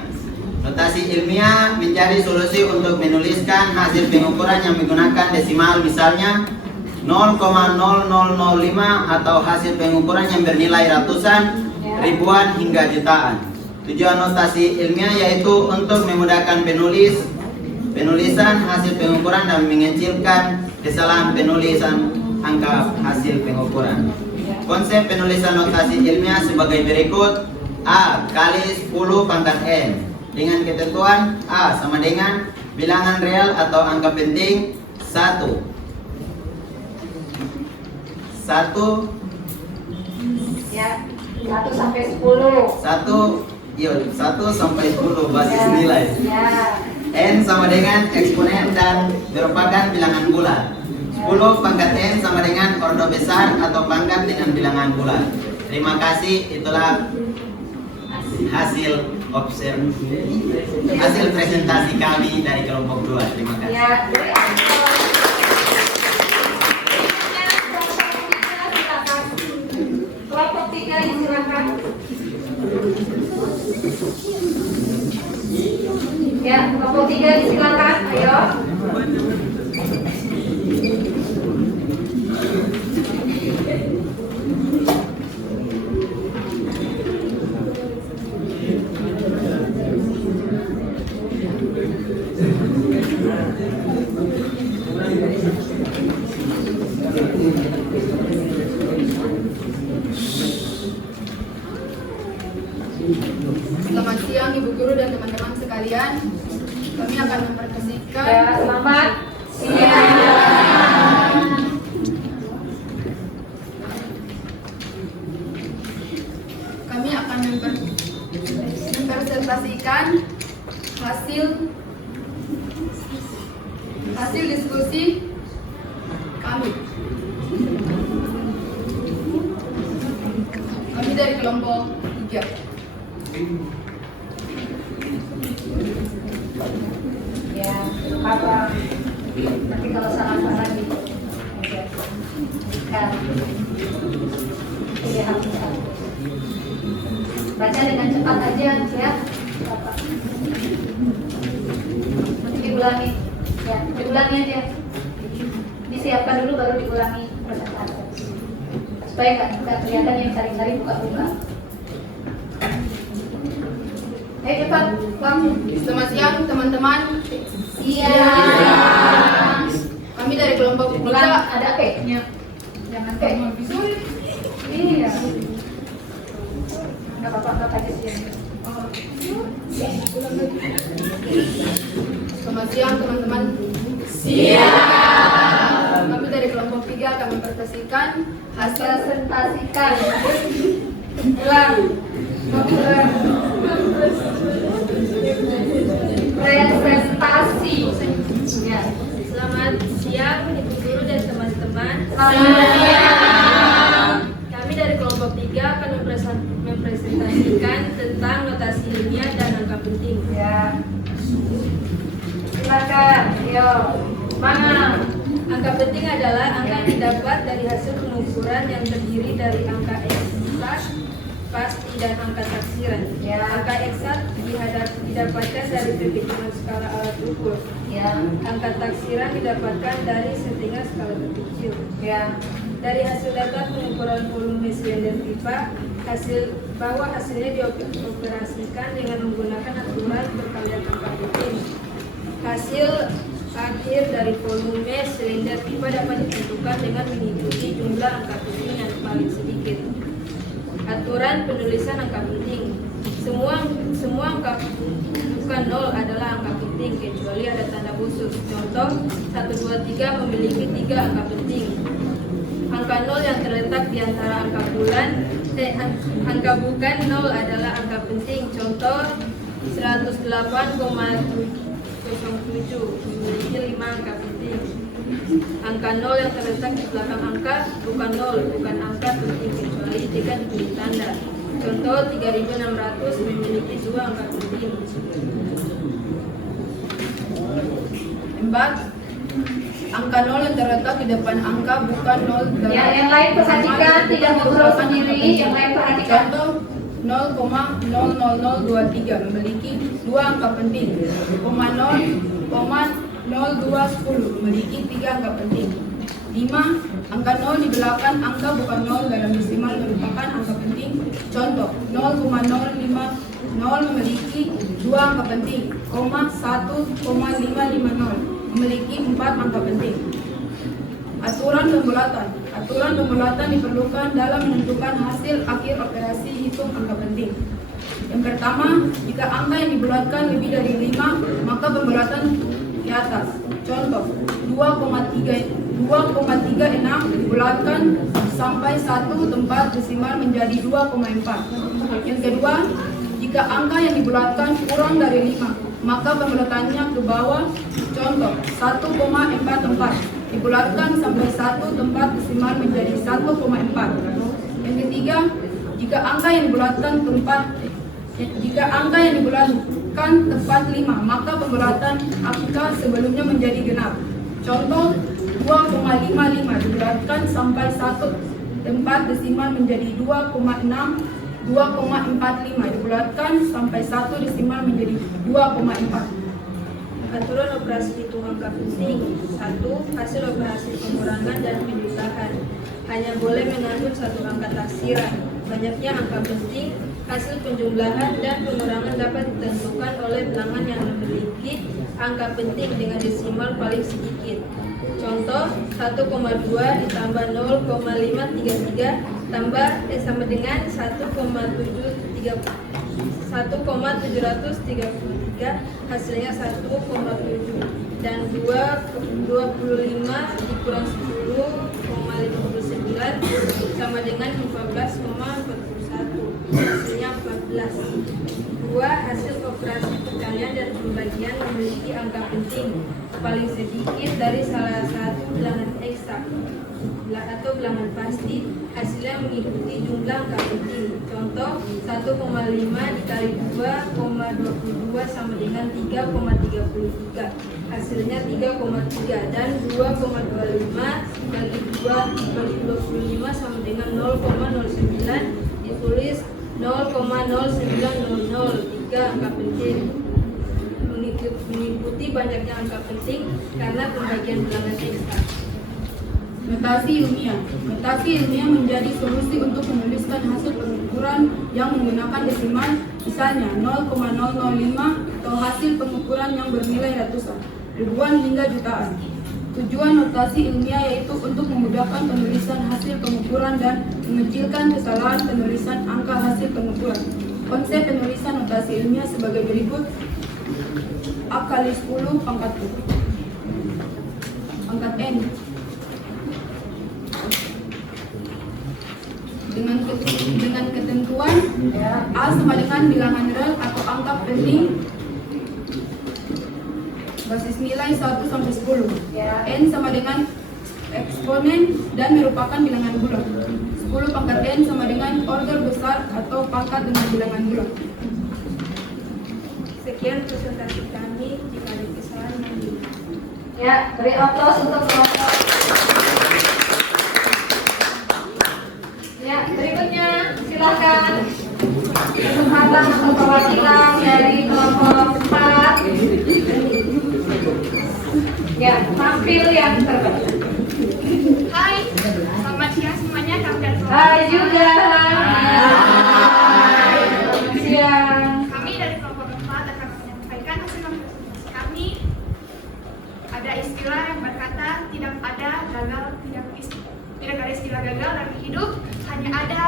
Notasi ilmiah mencari solusi untuk menuliskan hasil pengukuran yang menggunakan desimal, misalnya 0,0005 atau hasil pengukuran yang bernilai ratusan, ribuan hingga jutaan. Tujuan notasi ilmiah yaitu untuk memudahkan penulisan hasil pengukuran dan mengecilkan kesalahan penulisan angka hasil pengukuran. Konsep penulisan notasi ilmiah sebagai berikut. A kali 10 pangkat N dengan ketentuan A sama dengan bilangan real atau angka penting 1 Ya, 1 sampai 10. 1 sampai 10 basis nilai. N sama dengan eksponen dan merupakan bilangan bulat. 10 pangkat N sama dengan ordo besar atau pangkat dengan bilangan bulat. Terima kasih, itulah hasil presentasi kami dari kelompok 2. Terima kasih. Kelompok 3 disilakan. Ya, kelompok 3 disilakan. Ayo. Selamat siang Ibu Guru dan teman-teman sekalian. Kami akan mempresentasikan. Selamat siang. Kami akan mempresentasikan hasil diskusi kami. Kami dari kelompok 3. Ya, apa? Nanti kalau salah-salah gitu. Baca dengan cepat aja ya. diulangi. Ya, diulangi aja. Disiapkan dulu baru diulangi persentase. Supaya nggak kelihatan yang sering-sering buka-buka. Ayo cepat, Bang. Selamat siang teman-teman. Siang. Kami dari kelompok Ulang, 3. ada P-nya. Jangan P. Iya. Nggak apa-apa, nggak aja siang. Selamat siang teman-teman. Kami dari kelompok 3 akan mempresentasikan hasil Presentasikan. Ulang. Ulang. Presentasi. Ya. Selamat siang Ibu Guru dan teman-teman. Selamat siang. Kami dari kelompok 3 akan mempresentasikan tentang notasi ilmiah dan angka penting. Ya. Silakan. Yo. Mana? Angka penting adalah angka yang didapat dari hasil pengukuran yang terdiri dari angka eksakt, pasti, dan angka taksiran. Ya. Angka eksakt didapatkan dari perhitungan skala alat ukur. Ya. Angka taksiran didapatkan dari settingan skala terkecil. Ya. Dari hasil data pengukuran volume silinder pipa, hasilnya dioperasikan dengan menggunakan aturan perkalian angka penting. Hasil akhir dari volume silinder pipa dapat ditentukan dengan mengikuti jumlah angka penting yang paling sedikit. Aturan penulisan angka penting. Semua angka bukan 0 adalah angka penting kecuali ada tanda khusus. Contoh 1, 2, 3 memiliki 3 angka penting. Angka 0 yang terletak di antara angka angka bukan 0 adalah angka penting. Contoh 108,07 memiliki 5 angka penting. Angka 0 yang terletak di belakang angka bukan 0, bukan angka penting kecuali jika diberi tanda. Contoh 3600 memiliki 2 angka penting. 4. Angka 0 yang terletak di depan angka bukan 0 dalam Ya, yang lain perhatikan, tidak ngobrol sendiri. Yang lain perhatikan. Contoh 0,00023 memiliki 2 angka penting. 0,0210 memiliki 3 angka penting. 5. Angka 0 di belakang angka bukan 0 dalam desimal merupakan angka penting. Contoh 0,050 memiliki 2 angka penting. 1,550 memiliki 4 angka penting. Aturan pembulatan. Aturan pembulatan diperlukan dalam menentukan hasil akhir operasi hitung angka penting. Yang pertama, jika angka yang dibulatkan lebih dari 5, maka pembulatan di atas. Contoh 2,36 dibulatkan sampai 1 tempat desimal menjadi 2,4. Yang kedua, jika angka yang dibulatkan kurang dari 5, maka pembulatannya ke bawah. Contoh 1,44 dibulatkan sampai 1 tempat desimal menjadi 1,4. Yang ketiga, jika angka yang dibulatkan tepat 5, maka pembulatan angka sebelumnya menjadi genap. Contoh 2,55 dibulatkan sampai 1 tempat desimal menjadi 2,6. 2,45 dibulatkan sampai 1 desimal menjadi 2,4. Aturan operasi hitung angka penting. 1. Hasil operasi pengurangan dan penjumlahan hanya boleh mengandung 1 angka taksiran. Banyaknya angka penting, hasil penjumlahan dan pengurangan dapat ditentukan oleh bilangan yang memiliki angka penting dengan desimal paling sedikit. Contoh 1,2 ditambah 0,533 sama dengan 1,733, hasilnya 1,7, dan 25 dikurang 10,59 sama dengan 14,41, hasilnya 14. 2. Hasil operasi perkalian dan pembagian memiliki angka penting paling sedikit dari salah satu bilangan eksak atau bilangan pasti, hasilnya mengikuti jumlah angka penting. Contoh 1,5 dikali 2,22 sama dengan 3,33, hasilnya 3,3, dan 2,25 dikali 2,25 sama dengan 0,09 ditulis 0,0900, 3 angka penting. mengikuti banyaknya angka penting karena pembagian bilangan ekstra. Notasi ilmiah. Notasi ilmiah menjadi solusi untuk menuliskan hasil pengukuran yang menggunakan desimal, misalnya 0,005 atau hasil pengukuran yang bernilai ratusan, ribuan hingga jutaan. Tujuan notasi ilmiah yaitu untuk memudahkan penulisan hasil pengukuran dan mengecilkan kesalahan penulisan angka hasil pengukuran. Konsep penulisan notasi ilmiah sebagai berikut: A kali 10 pangkat U. Pangkat N. Dengan ketentuan A sama dengan bilangan real atau angka penting basis nilai 1 sampai 10. N sama dengan eksponen dan merupakan bilangan bulat. 10 pangkat N sama dengan order besar atau pangkat dengan bilangan bulat. Sekian presentasi kami. Jika ada kesalahan, mohon dimaafkan. Ya, beri aplaus untuk kelompok. Ya, berikutnya silakan kesempatan untuk perwakilan dari kelompok 4. Ya, tampil yang terbaik. Hai, selamat siang semuanya. Kami dari kelompok Hai juga. Hai. Selamat siang. Kami dari kelompok 4 akan menyampaikan hasil presentasi kami. Ada istilah yang berkata tidak ada istilah gagal dalam hidup, hanya ada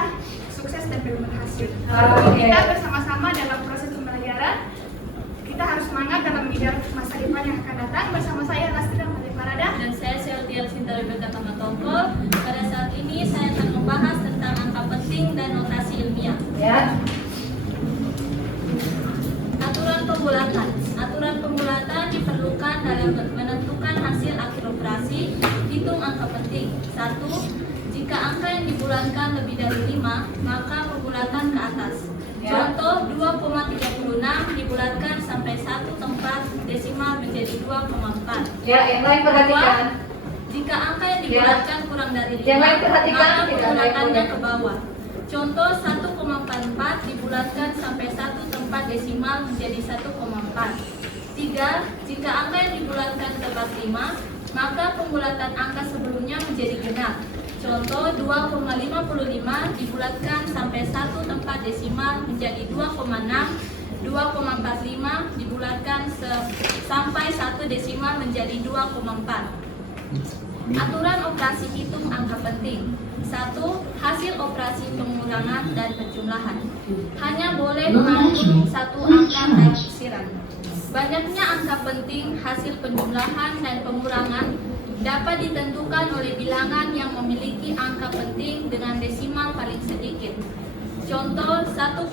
sukses dan belum berhasil. Oke. Kita bersama-sama dalam proses pembelajaran. Kita harus semangat dalam mengejar masa depan yang akan datang. Bersama saya Lastira Maliparada dan saya Seltiel Sinta Rebecca Tamatongkol. Pada saat ini saya akan membahas tentang angka penting dan notasi ilmiah. Ya. Aturan pembulatan. Aturan pembulatan diperlukan dalam menentukan hasil akhir operasi. Hitung angka penting. 1. Jika angka yang dibulatkan lebih dari 5, maka pembulatan ke atas. Contoh 2,36 dibulatkan sampai satu tempat desimal menjadi 2,4. Ya, yang lain perhatikan. Jika angka yang dibulatkan kurang dari 5, Yang lain perhatikan, maka tidak ada yang pembulatannya boleh. ke bawah. Contoh 1,44 dibulatkan sampai satu tempat desimal menjadi 1,4. 3. Jika angka yang dibulatkan terdapat 5, maka pembulatan angka sebelumnya menjadi genap. Contoh 2,55 dibulatkan sampai satu tempat desimal menjadi 2,6. 2,45 dibulatkan sampai satu desimal menjadi 2,4. Aturan operasi hitung angka penting. 1. Hasil operasi pengurangan dan penjumlahan. Hanya boleh mengandung satu angka taksiran. Banyaknya angka penting, hasil penjumlahan dan pengurangan dapat ditentukan oleh bilangan yang memiliki angka penting dengan desimal paling sedikit. Contoh 1,2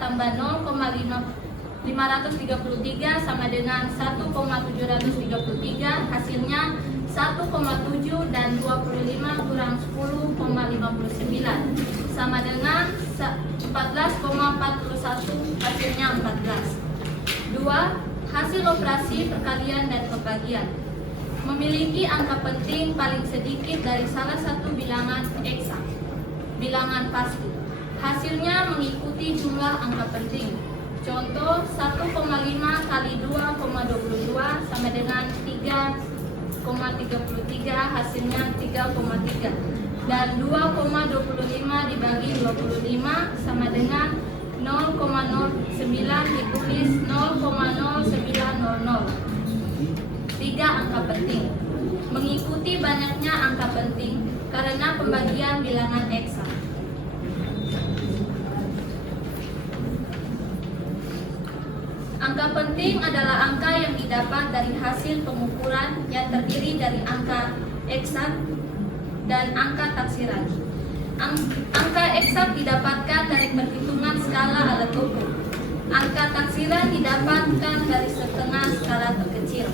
tambah 0,533 sama dengan 1,733, hasilnya 1,7 dan 25 kurang 10,59 sama dengan 14,41, hasilnya 14. 2. Hasil operasi perkalian dan pembagian. Memiliki angka penting paling sedikit dari salah satu bilangan eksak, bilangan pasti. Hasilnya mengikuti jumlah angka penting. Contoh 1,5 kali 2,22 sama dengan 3,33, hasilnya 3,3. Dan 2,25 dibagi 25 sama dengan 0,09 ditulis 0,0900. 3. Angka penting. Mengikuti banyaknya angka penting karena pembagian bilangan eksak. Angka penting adalah angka yang didapat dari hasil pengukuran yang terdiri dari angka eksak dan angka taksiran. Angka eksak didapatkan dari perhitungan skala alat ukur. Angka taksiran didapatkan dari setengah skala terkecil.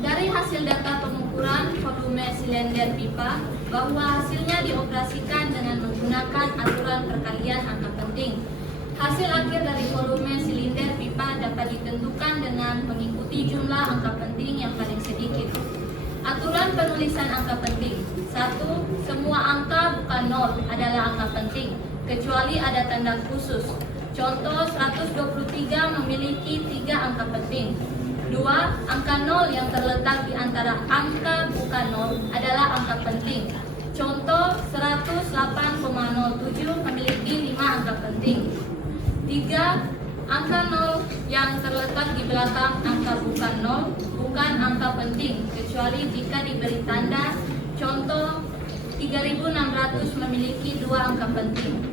Dari hasil data pengukuran volume silinder pipa bahwa hasilnya dioperasikan dengan menggunakan aturan perkalian angka penting. Hasil akhir dari volume silinder pipa dapat ditentukan dengan mengikuti jumlah angka penting yang paling sedikit. Aturan penulisan angka penting. 1. Semua angka bukan 0 adalah angka penting, kecuali ada tanda khusus. Contoh 123 memiliki 3 angka penting. 2. Angka 0 yang terletak di antara angka bukan 0 adalah angka penting. Contoh 108,07 memiliki 5 angka penting. 3. Angka 0 yang terletak di belakang angka bukan 0 bukan angka penting kecuali jika diberi tanda. Contoh 3600 memiliki 2 angka penting.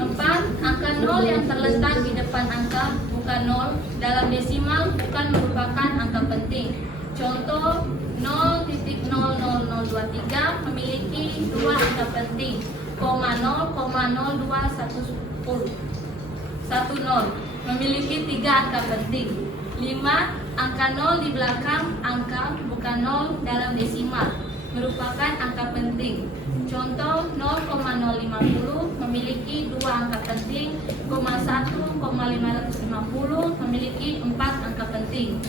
4. Angka 0 yang terletak di depan angka bukan 0 dalam desimal bukan merupakan angka penting. Contoh 0.00023 memiliki 2 angka penting, 0,00210. 10 memiliki 3 angka penting. 5. Angka 0 di belakang angka bukan 0 dalam desimal merupakan angka penting. Contoh 0,050 memiliki 2 angka penting, 1,550 memiliki 4 angka penting.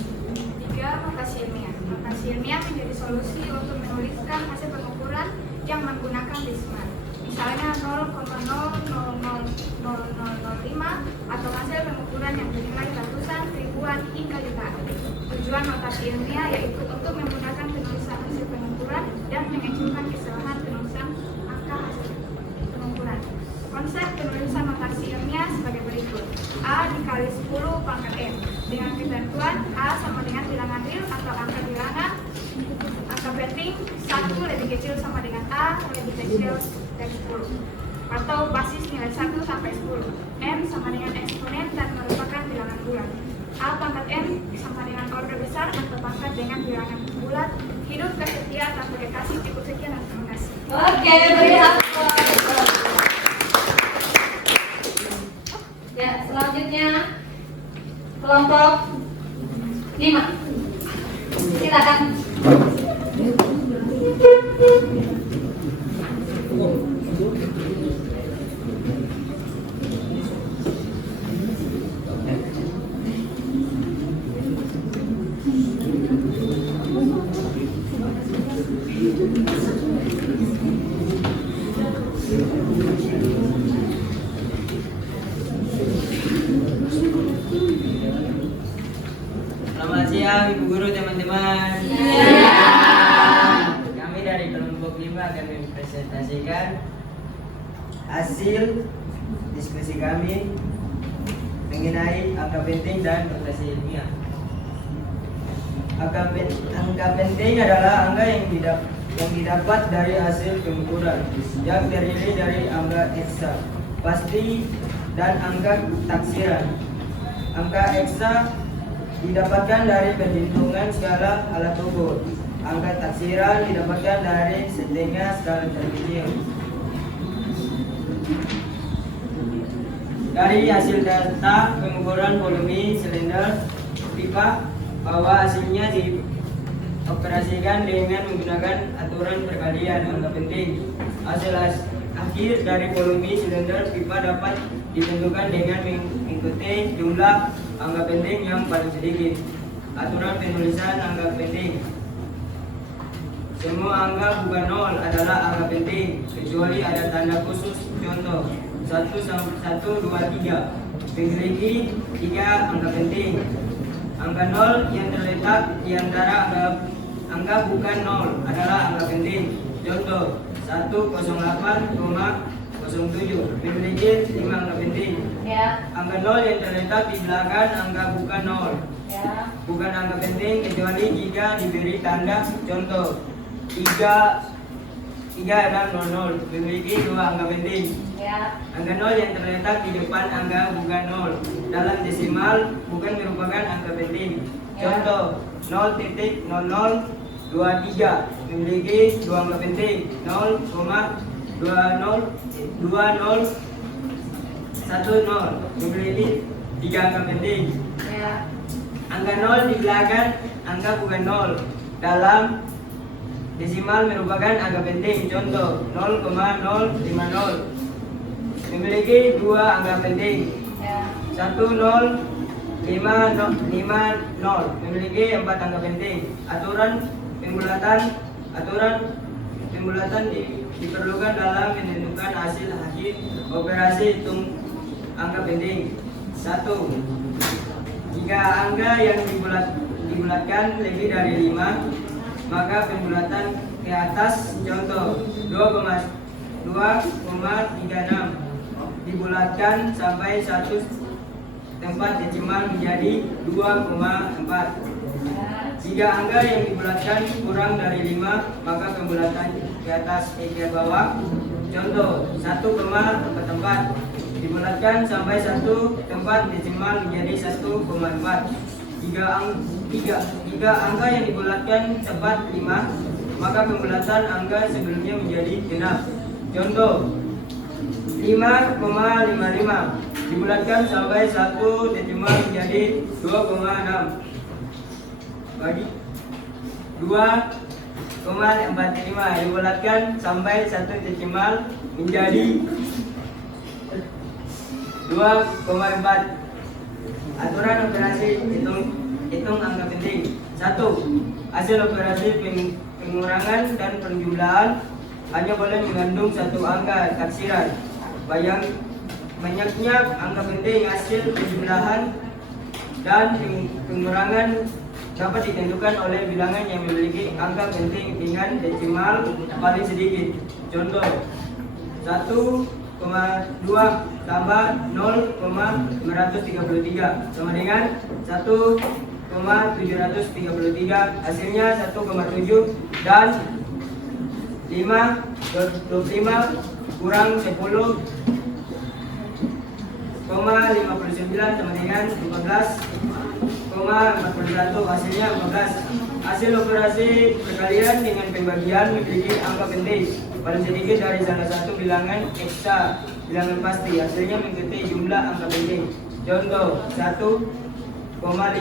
3. Notasi ilmiah. Notasi ilmiah menjadi solusi untuk menuliskan hasil pengukuran yang menggunakan desimal. Misalnya 0,0000005 atau hasil pengukuran yang bernilai ratusan, ribuan, hingga jutaan. Tujuan notasi ilmiah yaitu untuk memudahkan penulisan hasil pengukuran dan mengecilkan kesalahan penulisan angka hasil pengukuran. Konsep penulisan notasi ilmiah sebagai berikut. A dikali 10 pangkat M dengan ketentuan A sama dengan bilangan real atau angka bilangan. Angka penting 1 lebih kecil sama dengan A lebih kecil dari 10 atau basis nilai 1 sampai 10. M sama dengan eksponen dan merupakan bilangan bulat. A pangkat M sama dengan order besar atau pangkat dengan bilangan bulat. Hidup kesetiaan tanpa kasih. Cukup sekian dan terima kasih. Oke, beri applause. Ya, selanjutnya kelompok 5. Silakan. Selamat siang Ibu Guru, teman-teman. Kami dari kelompok 5 akan mempresentasikan hasil diskusi kami mengenai angka penting dan notasi ilmiah. Angka penting adalah angka yang didapat dari hasil pengukuran yang terdiri dari angka eksa, pasti, dan angka taksiran. Angka eksa didapatkan dari perhitungan skala alat ukur. Angka taksiran didapatkan dari setengah skala terkecil. Dari hasil data pengukuran volume silinder pipa bahwa hasilnya dioperasikan dengan menggunakan aturan perkalian angka penting. Hasil akhir dari volume silinder pipa dapat ditentukan dengan mengikuti jumlah angka penting yang paling sedikit. Aturan penulisan angka penting. Semua angka bukan 0 adalah angka penting kecuali ada tanda khusus. Contoh 1, 2, 3 memiliki 3 angka penting. Angka 0 yang terletak di antara angka bukan 0 adalah angka penting. Contoh 108,07 memiliki 5 angka penting. Ya. Angka 0 yang terletak di belakang angka bukan 0 bukan angka penting kecuali jika diberi tanda. Contoh 3600 memiliki 2 angka penting. Angka 0 yang terletak di depan angka bukan 0 dalam desimal bukan merupakan angka penting. Contoh 0.0023 memiliki 2 angka penting. 0,2010 memiliki 3 angka penting. Angka 0 di belakang angka bukan 0 dalam desimal merupakan angka penting. Contoh 0,050 memiliki 2 angka penting. 1050 memiliki 4 angka penting. Aturan pembulatan diperlukan dalam menentukan hasil akhir operasi hitung angka penting. 1. Jika angka yang dibulatkan lebih dari 5, maka pembulatan ke atas, contoh 2,36 dibulatkan sampai satu tempat desimal menjadi 2,4. Jika angka yang dibulatkan kurang dari 5, maka pembulatan ke atas ke bawah, contoh 1,44 dibulatkan sampai satu tempat desimal menjadi 1,4. Jika angka yang dibulatkan tepat 5, maka pembulatan angka sebelumnya menjadi genap. Contoh 5,55 dibulatkan sampai satu desimal menjadi 2,6. Bagi 2,45 dibulatkan sampai satu desimal menjadi 2,4. Aturan operasi hitung angka penting. 1. Hasil operasi pengurangan dan penjumlahan hanya boleh mengandung satu angka taksiran. Banyaknya angka penting hasil penjumlahan dan pengurangan dapat ditentukan oleh bilangan yang memiliki angka penting dengan desimal paling sedikit. Contoh 1,2 tambah 0,533 sama dengan 1,733, hasilnya 1,7, dan 25 kurang 10,59 sama dengan 14,41, hasilnya 14. Hasil operasi perkalian dengan pembagian memiliki angka penting paling sedikit dari salah satu bilangan eksa, bilangan pasti, hasilnya mengikuti jumlah angka penting. Contoh 1,5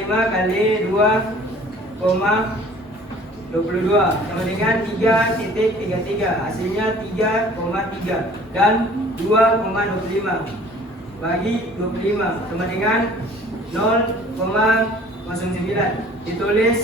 kali 2,22 sama dengan 3,33, hasilnya 3,3, dan 2,25 bagi 25 sama dengan 0,09, ditulis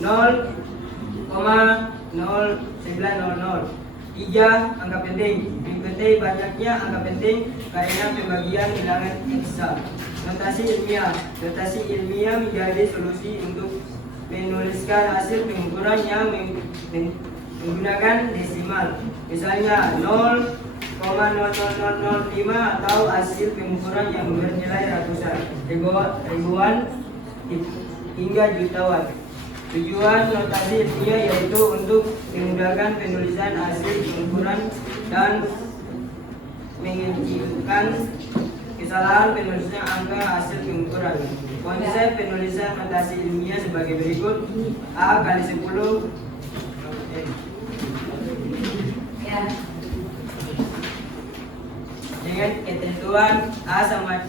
0,0900. 3 angka penting, mengikuti banyaknya angka penting karena pembagian bilangan eksa. Notasi ilmiah. Notasi ilmiah menjadi solusi untuk menuliskan hasil pengukuran yang menggunakan desimal. Misalnya 0,00005 atau hasil pengukuran yang bernilai ratusan, ribuan hingga jutawan. Tujuan notasi ilmiah yaitu untuk memudahkan penulisan hasil pengukuran dan menghentikan kesalahan penulisan angka hasil pengukuran. Konsep penulisan notasi ilmiah sebagai berikut: A kali 10 dengan ketentuan A sama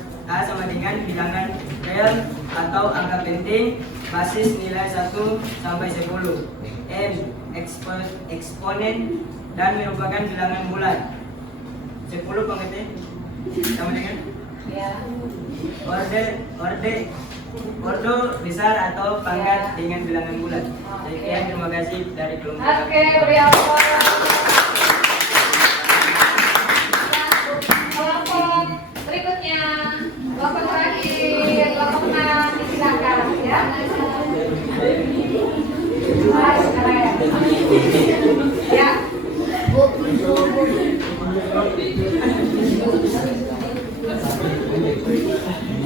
dengan bilangan real atau angka penting basis nilai 1 sampai 10. M eksponen dan merupakan bilangan bulat. 10 pengerti sama dengan orde besar atau pangkat dengan bilangan bulat. Sekian, terima kasih dari kelompok. Oke, beri aplaus. Kelompok berikutnya, kelompok terakhir, kelompok 6, disilakan ya. Ya.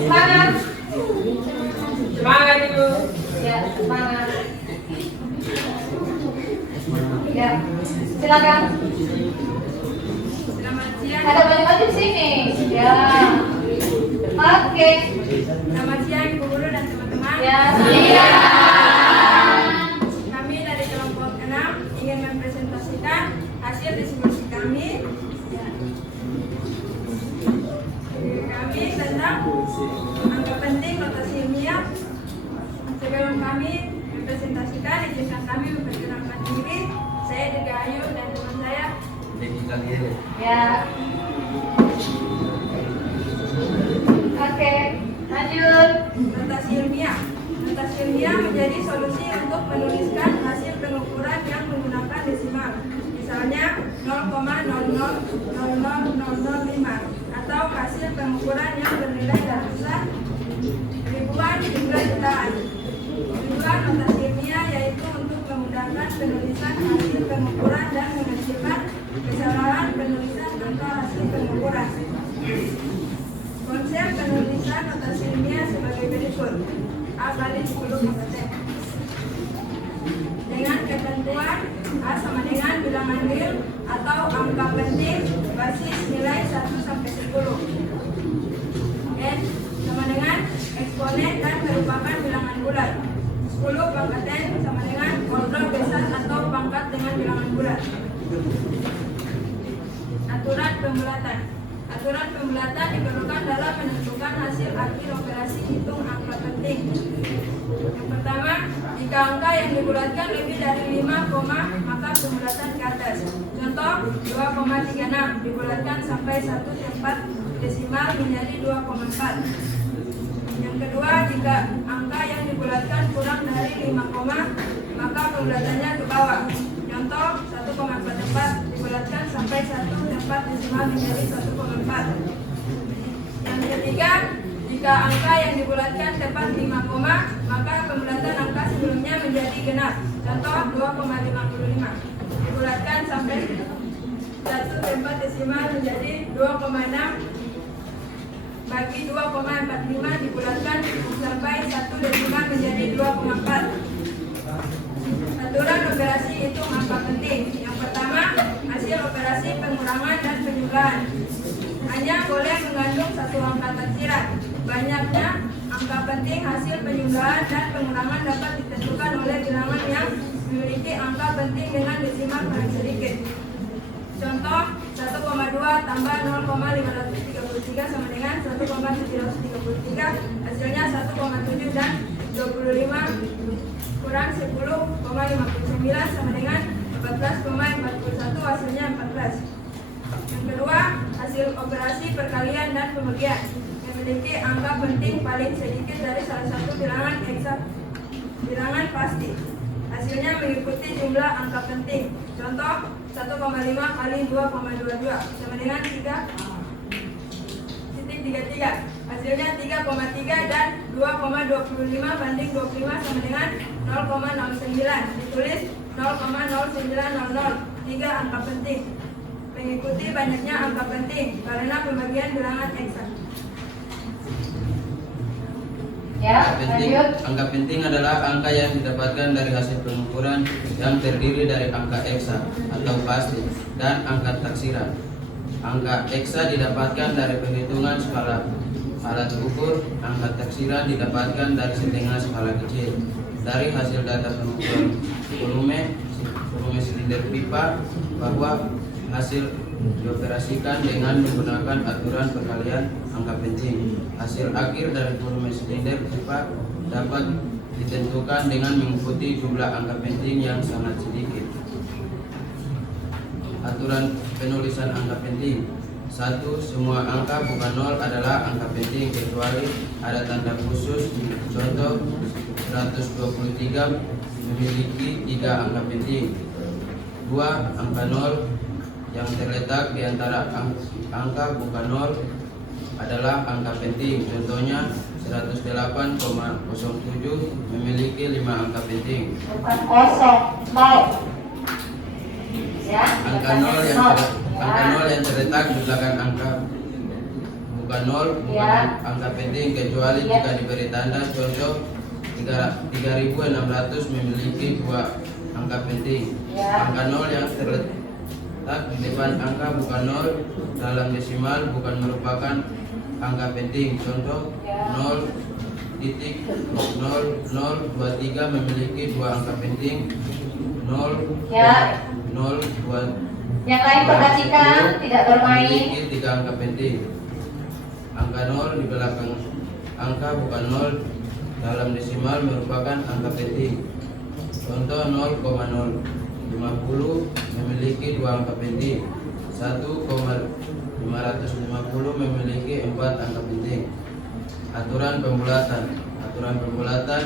Semangat. Semangat Ibu. Ya, semangat. Ya, silakan. Selamat siang. Ada baju-baju di sini. Ya. Oke. Selamat siang Ibu Guru dan teman-teman. Ya, siang. Kami dari kelompok 6 ingin mempresentasikan hasil diskusi kami. Kami tentang angka penting notasi ilmiah. Sebelum kami mempresentasikan, izinkan kami memperkenalkan diri. Saya Dega Ayu dan teman saya. Ya. Oke, lanjut. Notasi ilmiah. Notasi ilmiah menjadi solusi untuk menuliskan hasil pengukuran yang menggunakan desimal. Misalnya 0,00005 atau hasil pengukuran yang bernilai ratusan ketentuan jumlah jutaan. Tujuan notasi ilmiah yaitu untuk memudahkan penulisan hasil pengukuran dan mengecilkan kesalahan penulisan angka hasil pengukuran. Konsep penulisan notasi ilmiah sebagai berikut. A. Balik 10 kompeten. Dengan ketentuan A sama dengan bilangan real atau angka penting basis nilai 1 sampai 10. N sama dengan eksponen dan merupakan bilangan bulat. 10 pangkat N sama dengan order besar atau pangkat dengan bilangan bulat. Aturan pembulatan. Aturan pembulatan diperlukan dalam menentukan hasil akhir operasi hitung angka penting. Yang pertama, jika angka yang dibulatkan lebih dari 5, maka pembulatan ke atas. Contoh, 2,36 dibulatkan sampai 1 tempat desimal menjadi 2,4. Yang kedua, jika angka yang dibulatkan kurang dari 5, maka pembulatannya ke bawah. Contoh, 1,44 dibulatkan sampai 1 tempat desimal menjadi 1,4. Yang ketiga, jika angka yang dibulatkan tepat 5, maka pembulatan angka sebelumnya menjadi genap. Contoh, 2,55 dibulatkan sampai 1 tempat desimal menjadi 2,6 bagi 2,45 dibulatkan sampai 1 desimal menjadi 2,4. Aturan operasi hitung angka penting. Yang pertama, hasil operasi pengurangan dan penjumlahan hanya boleh mengandung satu angka taksiran. Banyaknya angka penting hasil penjumlahan dan pengurangan dapat ditentukan oleh bilangan yang memiliki angka penting dengan desimal paling sedikit. Contoh, 1,2 tambah 0,533 sama dengan 1,733, hasilnya 1,7 dan 25 kurang 10,59 sama dengan 14,41, hasilnya 14. Yang kedua, hasil operasi perkalian dan pembagian memiliki angka penting paling sedikit dari salah satu bilangan eksak, bilangan pasti. Hasilnya mengikuti jumlah angka penting. Contoh, 1,5 kali 2,22 sama dengan 3,33. Hasilnya 3,3 dan 2,25 banding 25 sama dengan 0,09. Ditulis 0,0900. 3 angka penting. Mengikuti banyaknya angka penting karena pembagian bilangan eksak. Ya, Angka penting adalah angka yang didapatkan dari hasil pengukuran yang terdiri dari angka eksa atau pasti dan angka taksiran. Angka eksa didapatkan dari penghitungan skala alat ukur, angka taksiran didapatkan dari setengah skala kecil. Dari hasil data pengukuran volume silinder pipa bahwa hasil dioperasikan dengan menggunakan aturan perkalian angka penting. Hasil akhir dari volume silinder pipa dapat ditentukan dengan mengikuti jumlah angka penting yang sangat sedikit. Aturan penulisan angka penting. 1. Semua angka bukan 0 adalah angka penting kecuali ada tanda khusus. Contoh, 123 memiliki 3 angka penting. 2. Angka 0 yang terletak di antara angka bukan 0 adalah angka penting. Contohnya 108,07 memiliki 5 angka penting. Bukan kosong, 0. Ya, Angka 0 yang terletak di belakang angka bukan 0 bukan angka penting kecuali jika diberi tanda. Contoh, 3600 memiliki 2 angka penting. Angka 0 yang terletak di depan angka bukan 0 dalam desimal bukan merupakan angka penting. Contoh, 0.0023 memiliki 2 angka penting. 0,02 yang lain perhatikan, tidak bermain. memiliki 3 angka penting. Angka 0 di belakang angka bukan 0 dalam desimal merupakan angka penting. Contoh, 0,050 memiliki 2 angka penting. 1,550 memiliki 4 angka penting. Aturan pembulatan. Aturan pembulatan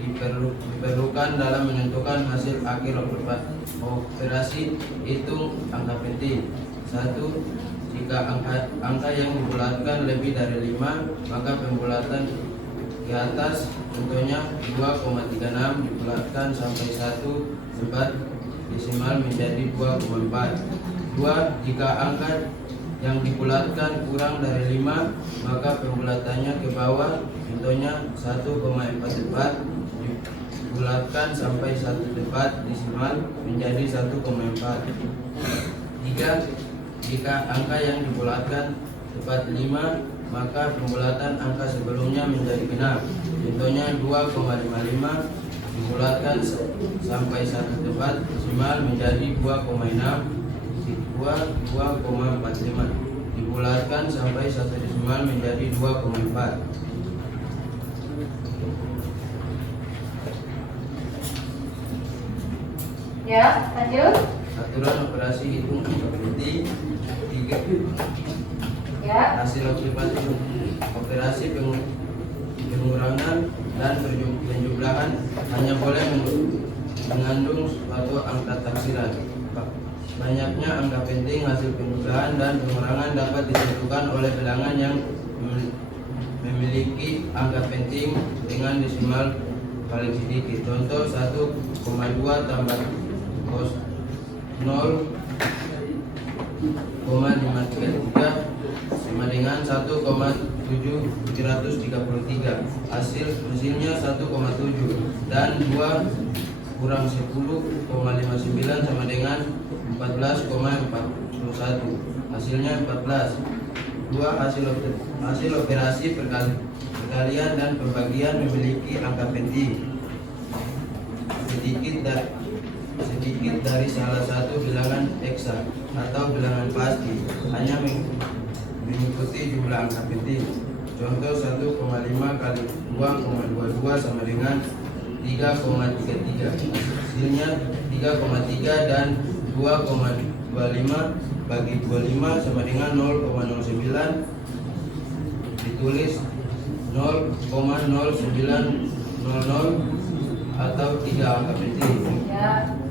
diperlukan dalam menentukan hasil akhir operasi hitung angka penting. 1. Jika angka yang dibulatkan lebih dari 5, maka pembulatan di atas contohnya 2,36 dibulatkan sampai 1 tempat desimal menjadi 2,4. 2. Jika angka yang dibulatkan kurang dari 5, maka pembulatannya ke bawah, contohnya 1,44 dibulatkan sampai 1 tempat desimal menjadi 1,4. 3. Jika angka yang dibulatkan tepat 5, maka pembulatan angka sebelumnya menjadi genap. Contohnya 2,55 dibulatkan sampai 1 tempat desimal menjadi 2,6. 2,45 dibulatkan sampai 1 desimal menjadi 2,4. Ya, lanjut. Aturan operasi hitung angka penting. 3. Ya. Hasil operasi pengurangan dan penjumlahan hanya boleh mengandung suatu angka taksiran. Banyaknya angka penting hasil penjumlahan dan pengurangan dapat ditentukan oleh bilangan yang memiliki angka penting dengan desimal paling sedikit. Contoh 1,2 tambah 0,533 sama dengan 1,733. Hasilnya 1,7 dan 2 kurang 10,59 sama dengan 14,41. Hasilnya 14. 2. Hasil operasi perkalian dan pembagian memiliki angka penting sedikit dari salah satu bilangan eksak atau bilangan pasti, hanya mengikuti jumlah angka penting. Contoh 1,5 kali 2,22 sama dengan 3,33. Hasilnya 3,3 dan 2,25 bagi 25 sama dengan 0,09. Ditulis 0,0900 atau 3 angka penting.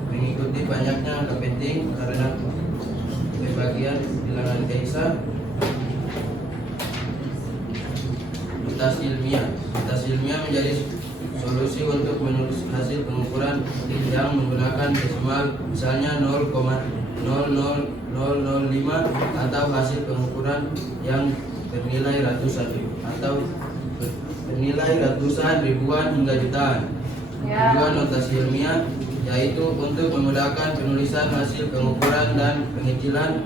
Mengikuti banyaknya angka penting karena pembagian bilangan eksak. Notasi ilmiah. Notasi ilmiah menjadi solusi untuk menulis hasil pengukuran yang menggunakan desimal, misalnya 0,00005 atau hasil pengukuran yang bernilai ratusan atau bernilai ratusan, ribuan hingga jutaan. Tujuan notasi ilmiah yaitu untuk memudahkan penulisan hasil pengukuran dan pengecilan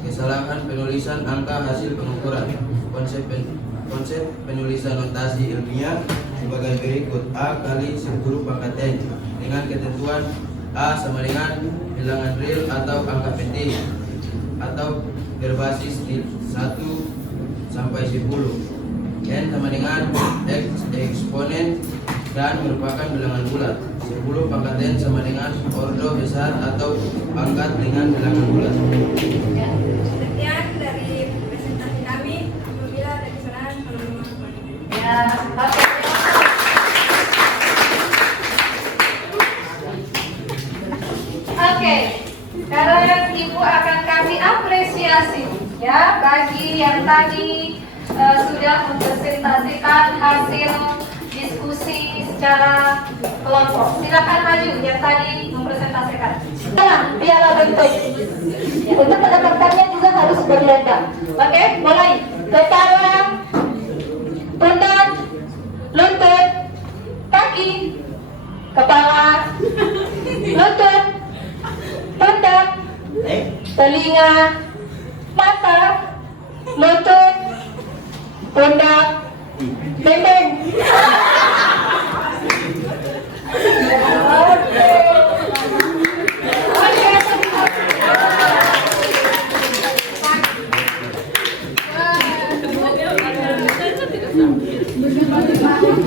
kesalahan penulisan angka hasil pengukuran. Konsep penulisan notasi ilmiah sebagai berikut: A kali 10 pangkat N dengan ketentuan A sama dengan bilangan real atau angka penting atau berbasis 1 sampai 10. N sama dengan eksponen dan merupakan bilangan bulat. 10 pangkat N sama dengan ordo besar atau pangkat dengan bilangan bulat. Sekian dari presentasi kami. Apabila ada kesalahan, tolong dimaafkan. Ya, oke. Oke, sekarang Ibu akan kasih apresiasi ya bagi yang tadi sudah mempresentasikan hasil diskusi secara kelompok. Silakan maju yang tadi mempresentasikan. Nah, piala bentuk. Untuk mendapatkannya juga harus berbeda. Oke, mulai. Kepala, pundak, lutut, kaki, kepala, lutut, pundak, telinga, mata, lutut, pundak, dendeng.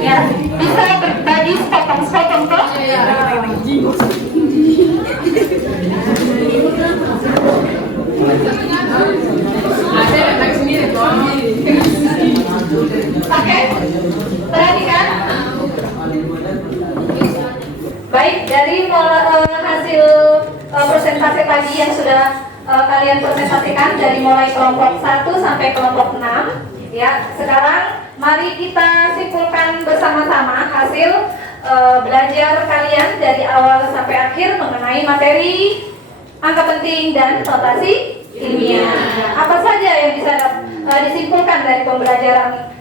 Ya, bisa berbagi sepotong-sepotong toh? Oke, perhatikan. Baik, dari hasil presentasi tadi yang sudah kalian presentasikan dari mulai kelompok 1 sampai kelompok 6. Ya, sekarang mari kita simpulkan bersama-sama hasil belajar kalian dari awal sampai akhir mengenai materi angka penting dan notasi ilmiah. Apa saja yang bisa disimpulkan dari pembelajaran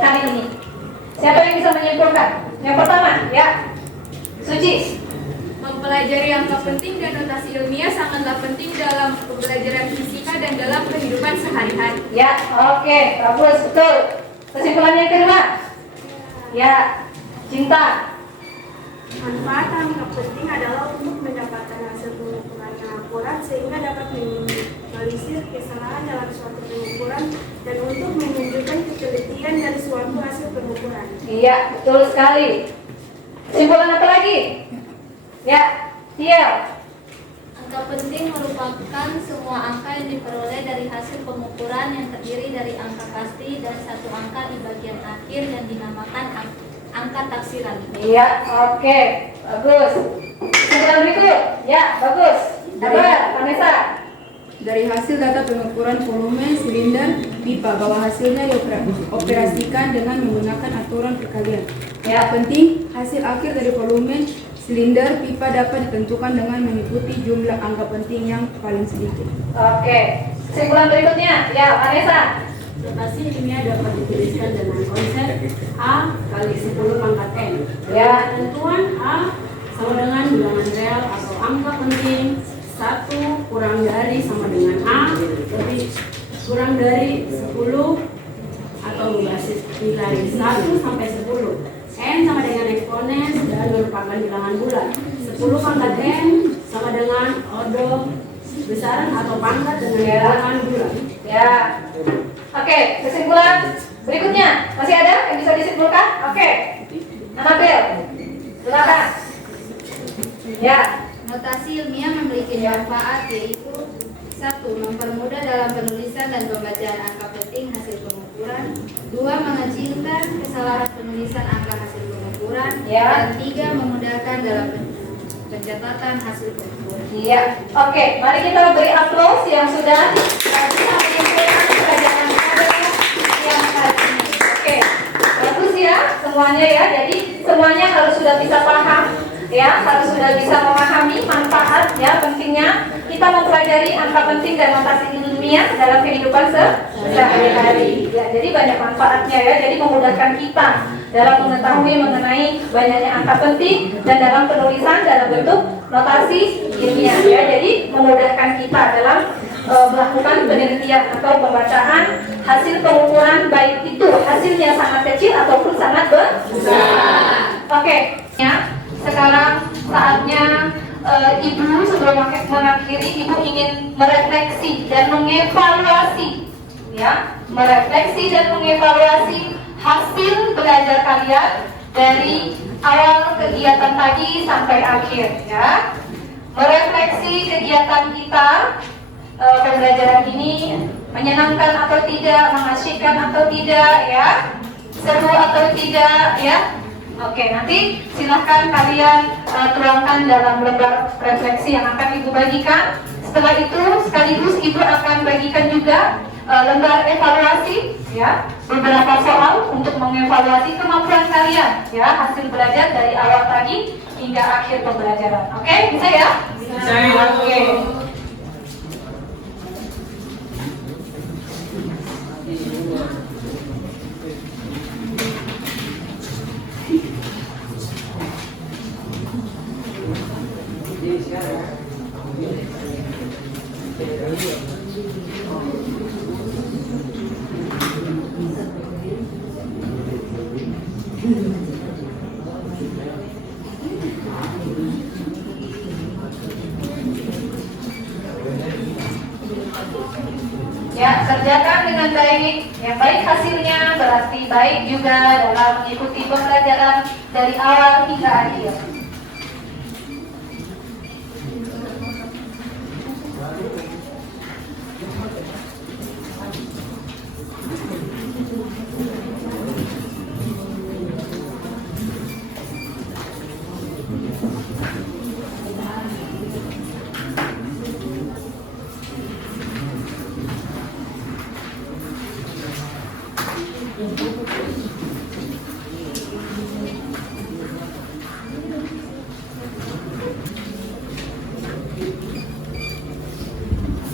kali ini? Siapa yang bisa menyimpulkan? Yang pertama, ya, Suci. Mempelajari angka penting dan notasi ilmiah sangatlah penting dalam pembelajaran fisika dan dalam kehidupan sehari-hari. Ya, oke, bagus, betul. Kesimpulannya yang kedua, ya, Cinta. Manfaat angka penting adalah untuk mendapatkan hasil pengukuran yang akurat sehingga dapat meminimalisir kesalahan dalam suatu pengukuran dan untuk menunjukkan ketelitian dari suatu hasil pengukuran. Iya, betul sekali. Kesimpulan apa lagi? Ya, Tiel. Angka penting merupakan semua angka yang diperoleh dari hasil pengukuran yang terdiri dari angka pasti dan satu angka di bagian akhir yang dinamakan angka taksiran. Iya, oke, bagus. Kesimpulan berikut, ya, bagus. Sabar, Vanessa. Dari hasil data pengukuran volume silinder pipa bahwa hasilnya dioperasikan dengan menggunakan aturan perkalian. Ya, Penting, hasil akhir dari volume silinder pipa dapat ditentukan dengan mengikuti jumlah angka penting yang paling sedikit. oke. Kesimpulan berikutnya, ya, Vanessa. Notasi ilmiah dapat dituliskan dengan konsep A kali 10 pangkat N. Ya. Ketentuan A sama dengan bilangan real atau angka penting 1 kurang dari sama dengan A lebih kurang dari 10 atau berbasis nilai 1 sampai 10. N sama dengan eksponen dan merupakan bilangan bulat. 10 pangkat N sama dengan ordo besaran atau pangkat dengan bilangan bulat. Ya. Oke, kesimpulan berikutnya. Masih ada yang bisa disimpulkan? Oke. Anabel, silakan. Ya. Notasi ilmiah memiliki manfaat yaitu 1. Mempermudah dalam penulisan dan pembacaan angka penting hasil pengukuran. 2. Mengecilkan kesalahan penulisan angka hasil pengukuran. Ya. Dan 3. Memudahkan dalam pencatatan hasil pengukuran. Iya. Oke, mari kita beri aplaus yang sudah bisa menyimpulkan pelajaran yang kali ini. Oke, bagus ya semuanya ya. Jadi semuanya harus sudah bisa paham, ya, harus sudah bisa memahami manfaat, ya, pentingnya kita mempelajari angka penting dan notasi ilmiah dalam kehidupan sehari-hari. Ya, jadi banyak manfaatnya ya. Jadi memudahkan kita dalam mengetahui mengenai banyaknya angka penting dan dalam penulisan dalam bentuk notasi ilmiah ya. Jadi memudahkan kita dalam melakukan penelitian atau pembacaan hasil pengukuran, baik itu hasilnya sangat kecil ataupun sangat besar. Oke, ya. Sekarang saatnya Ibu sebelum mengakhiri, Ibu ingin merefleksi dan mengevaluasi, ya, merefleksi dan mengevaluasi hasil belajar kalian dari awal kegiatan tadi sampai akhir, ya. Merefleksi kegiatan kita, pembelajaran ini menyenangkan atau tidak, mengasyikkan atau tidak, ya, seru atau tidak, ya. Oke, nanti silahkan kalian tuangkan dalam lembar refleksi yang akan Ibu bagikan. Setelah itu sekaligus Ibu akan bagikan juga lembar evaluasi, ya, beberapa soal untuk mengevaluasi kemampuan kalian, ya, hasil belajar dari awal tadi hingga akhir pembelajaran. Oke, bisa ya? Bisa, ya. Oke. Ya, kerjakan dengan baik. Yang baik hasilnya berarti baik juga dalam mengikuti pembelajaran dari awal hingga akhir.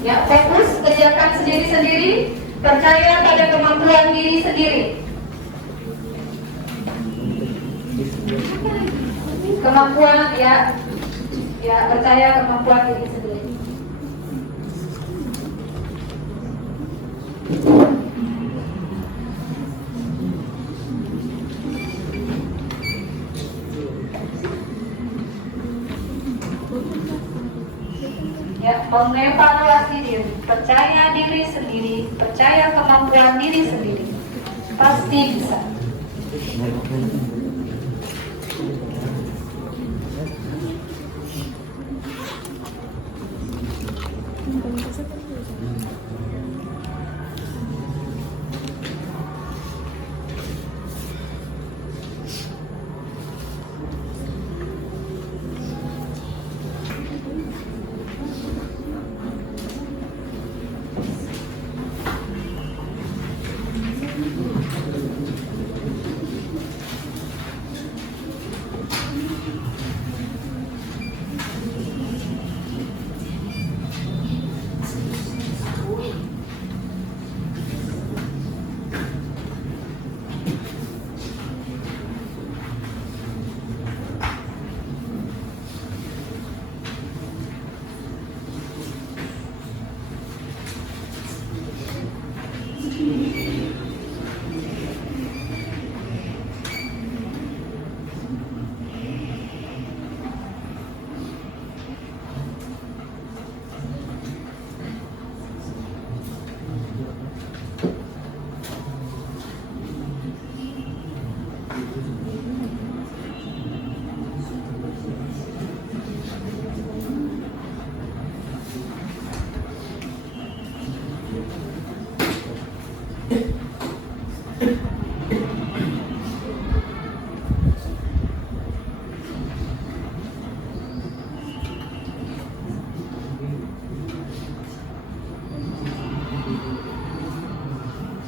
Ya, fokus, kerjakan sendiri-sendiri, percaya pada kemampuan diri sendiri. Kemampuan ya, percaya kemampuan diri sendiri. Ya, mengevaluasi diri, percaya diri sendiri, percaya kemampuan diri sendiri, pasti bisa.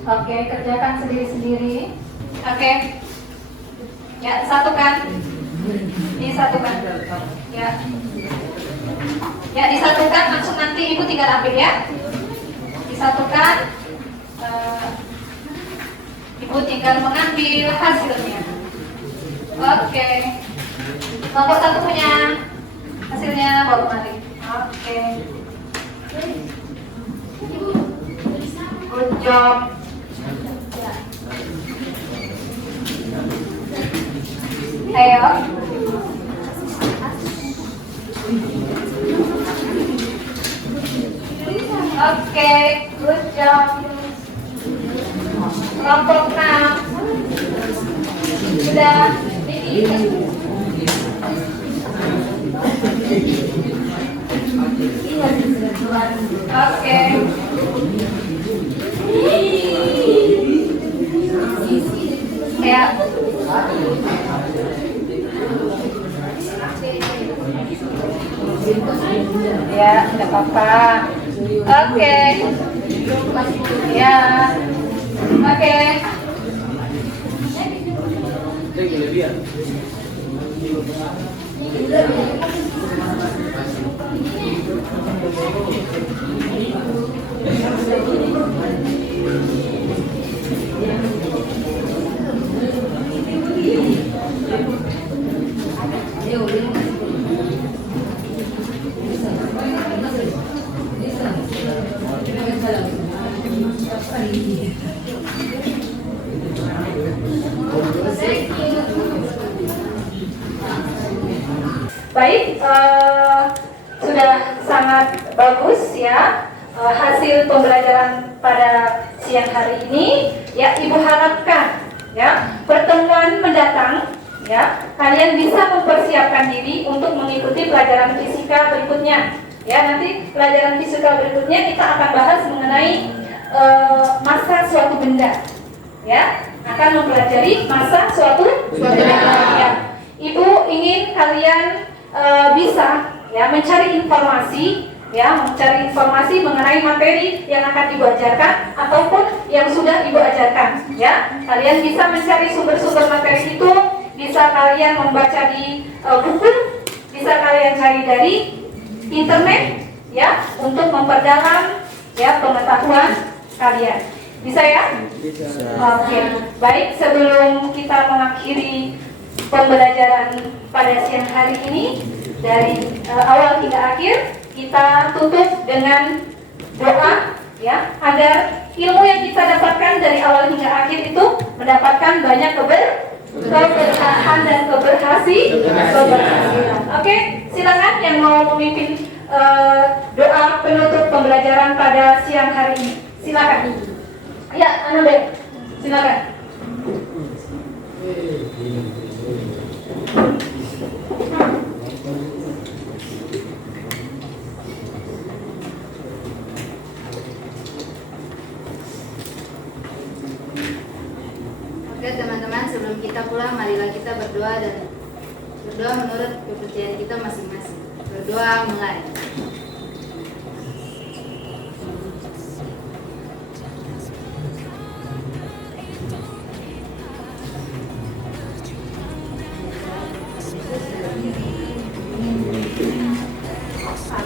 Oke, kerjakan sendiri-sendiri. Oke. Ya, disatukan. Disatukan. Ya. Ya, disatukan, langsung nanti Ibu tinggal ambil ya. Disatukan. Ibu tinggal mengambil hasilnya. Oke. Kelompok satu punya hasilnya baru mari. Oke. Good job. Ayo. Oke, good job. Kelompok 6 sudah oke. Ya. Ya, tidak apa-apa. Oke. Ya. Oke. Baik, sudah sangat bagus ya hasil pembelajaran pada siang hari ini. Ya, Ibu harapkan ya pertemuan mendatang ya kalian bisa mempersiapkan diri untuk mengikuti pelajaran fisika berikutnya. Ya, nanti pelajaran fisika berikutnya kita akan bahas mengenai massa suatu benda. Ya, akan mempelajari massa suatu benda. Ya. Ibu ingin kalian bisa ya mencari informasi mengenai materi yang akan Ibu ajarkan ataupun yang sudah Ibu ajarkan ya. Kalian bisa mencari sumber-sumber materi itu, bisa kalian membaca di buku, bisa kalian cari dari internet ya untuk memperdalam ya pengetahuan kalian. Bisa ya? Bisa. Oke. Baik, sebelum kita mengakhiri pembelajaran pada siang hari ini dari awal hingga akhir, kita tutup dengan doa ya agar ilmu yang kita dapatkan dari awal hingga akhir itu mendapatkan banyak keberkahan dan keberhasilan. Oke, silakan yang mau memimpin doa penutup pembelajaran pada siang hari ini. Silakan. Ya, Anabel, silakan. Oke teman-teman, sebelum kita pulang, marilah kita berdoa dan berdoa menurut kepercayaan kita masing-masing. Berdoa mulai.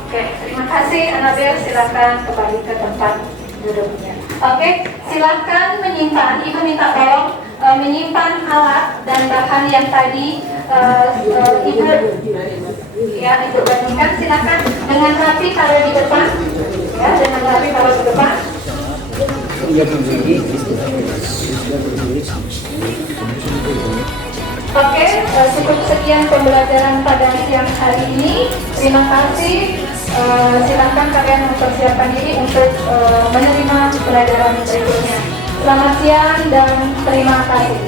Oke, terima kasih Anabel, silakan kembali ke tempat duduknya. Oke, silakan menyimpan, Ibu minta tolong menyimpan alat dan bahan yang tadi Ibu bandingkan. Silakan dengan rapi taruh di depan, ya, dengan rapi taruh di depan. Oke, cukup sekian pembelajaran pada siang hari ini. Terima kasih. Silakan kalian mempersiapkan diri untuk menerima pelajaran berikutnya. Selamat siang dan terima kasih.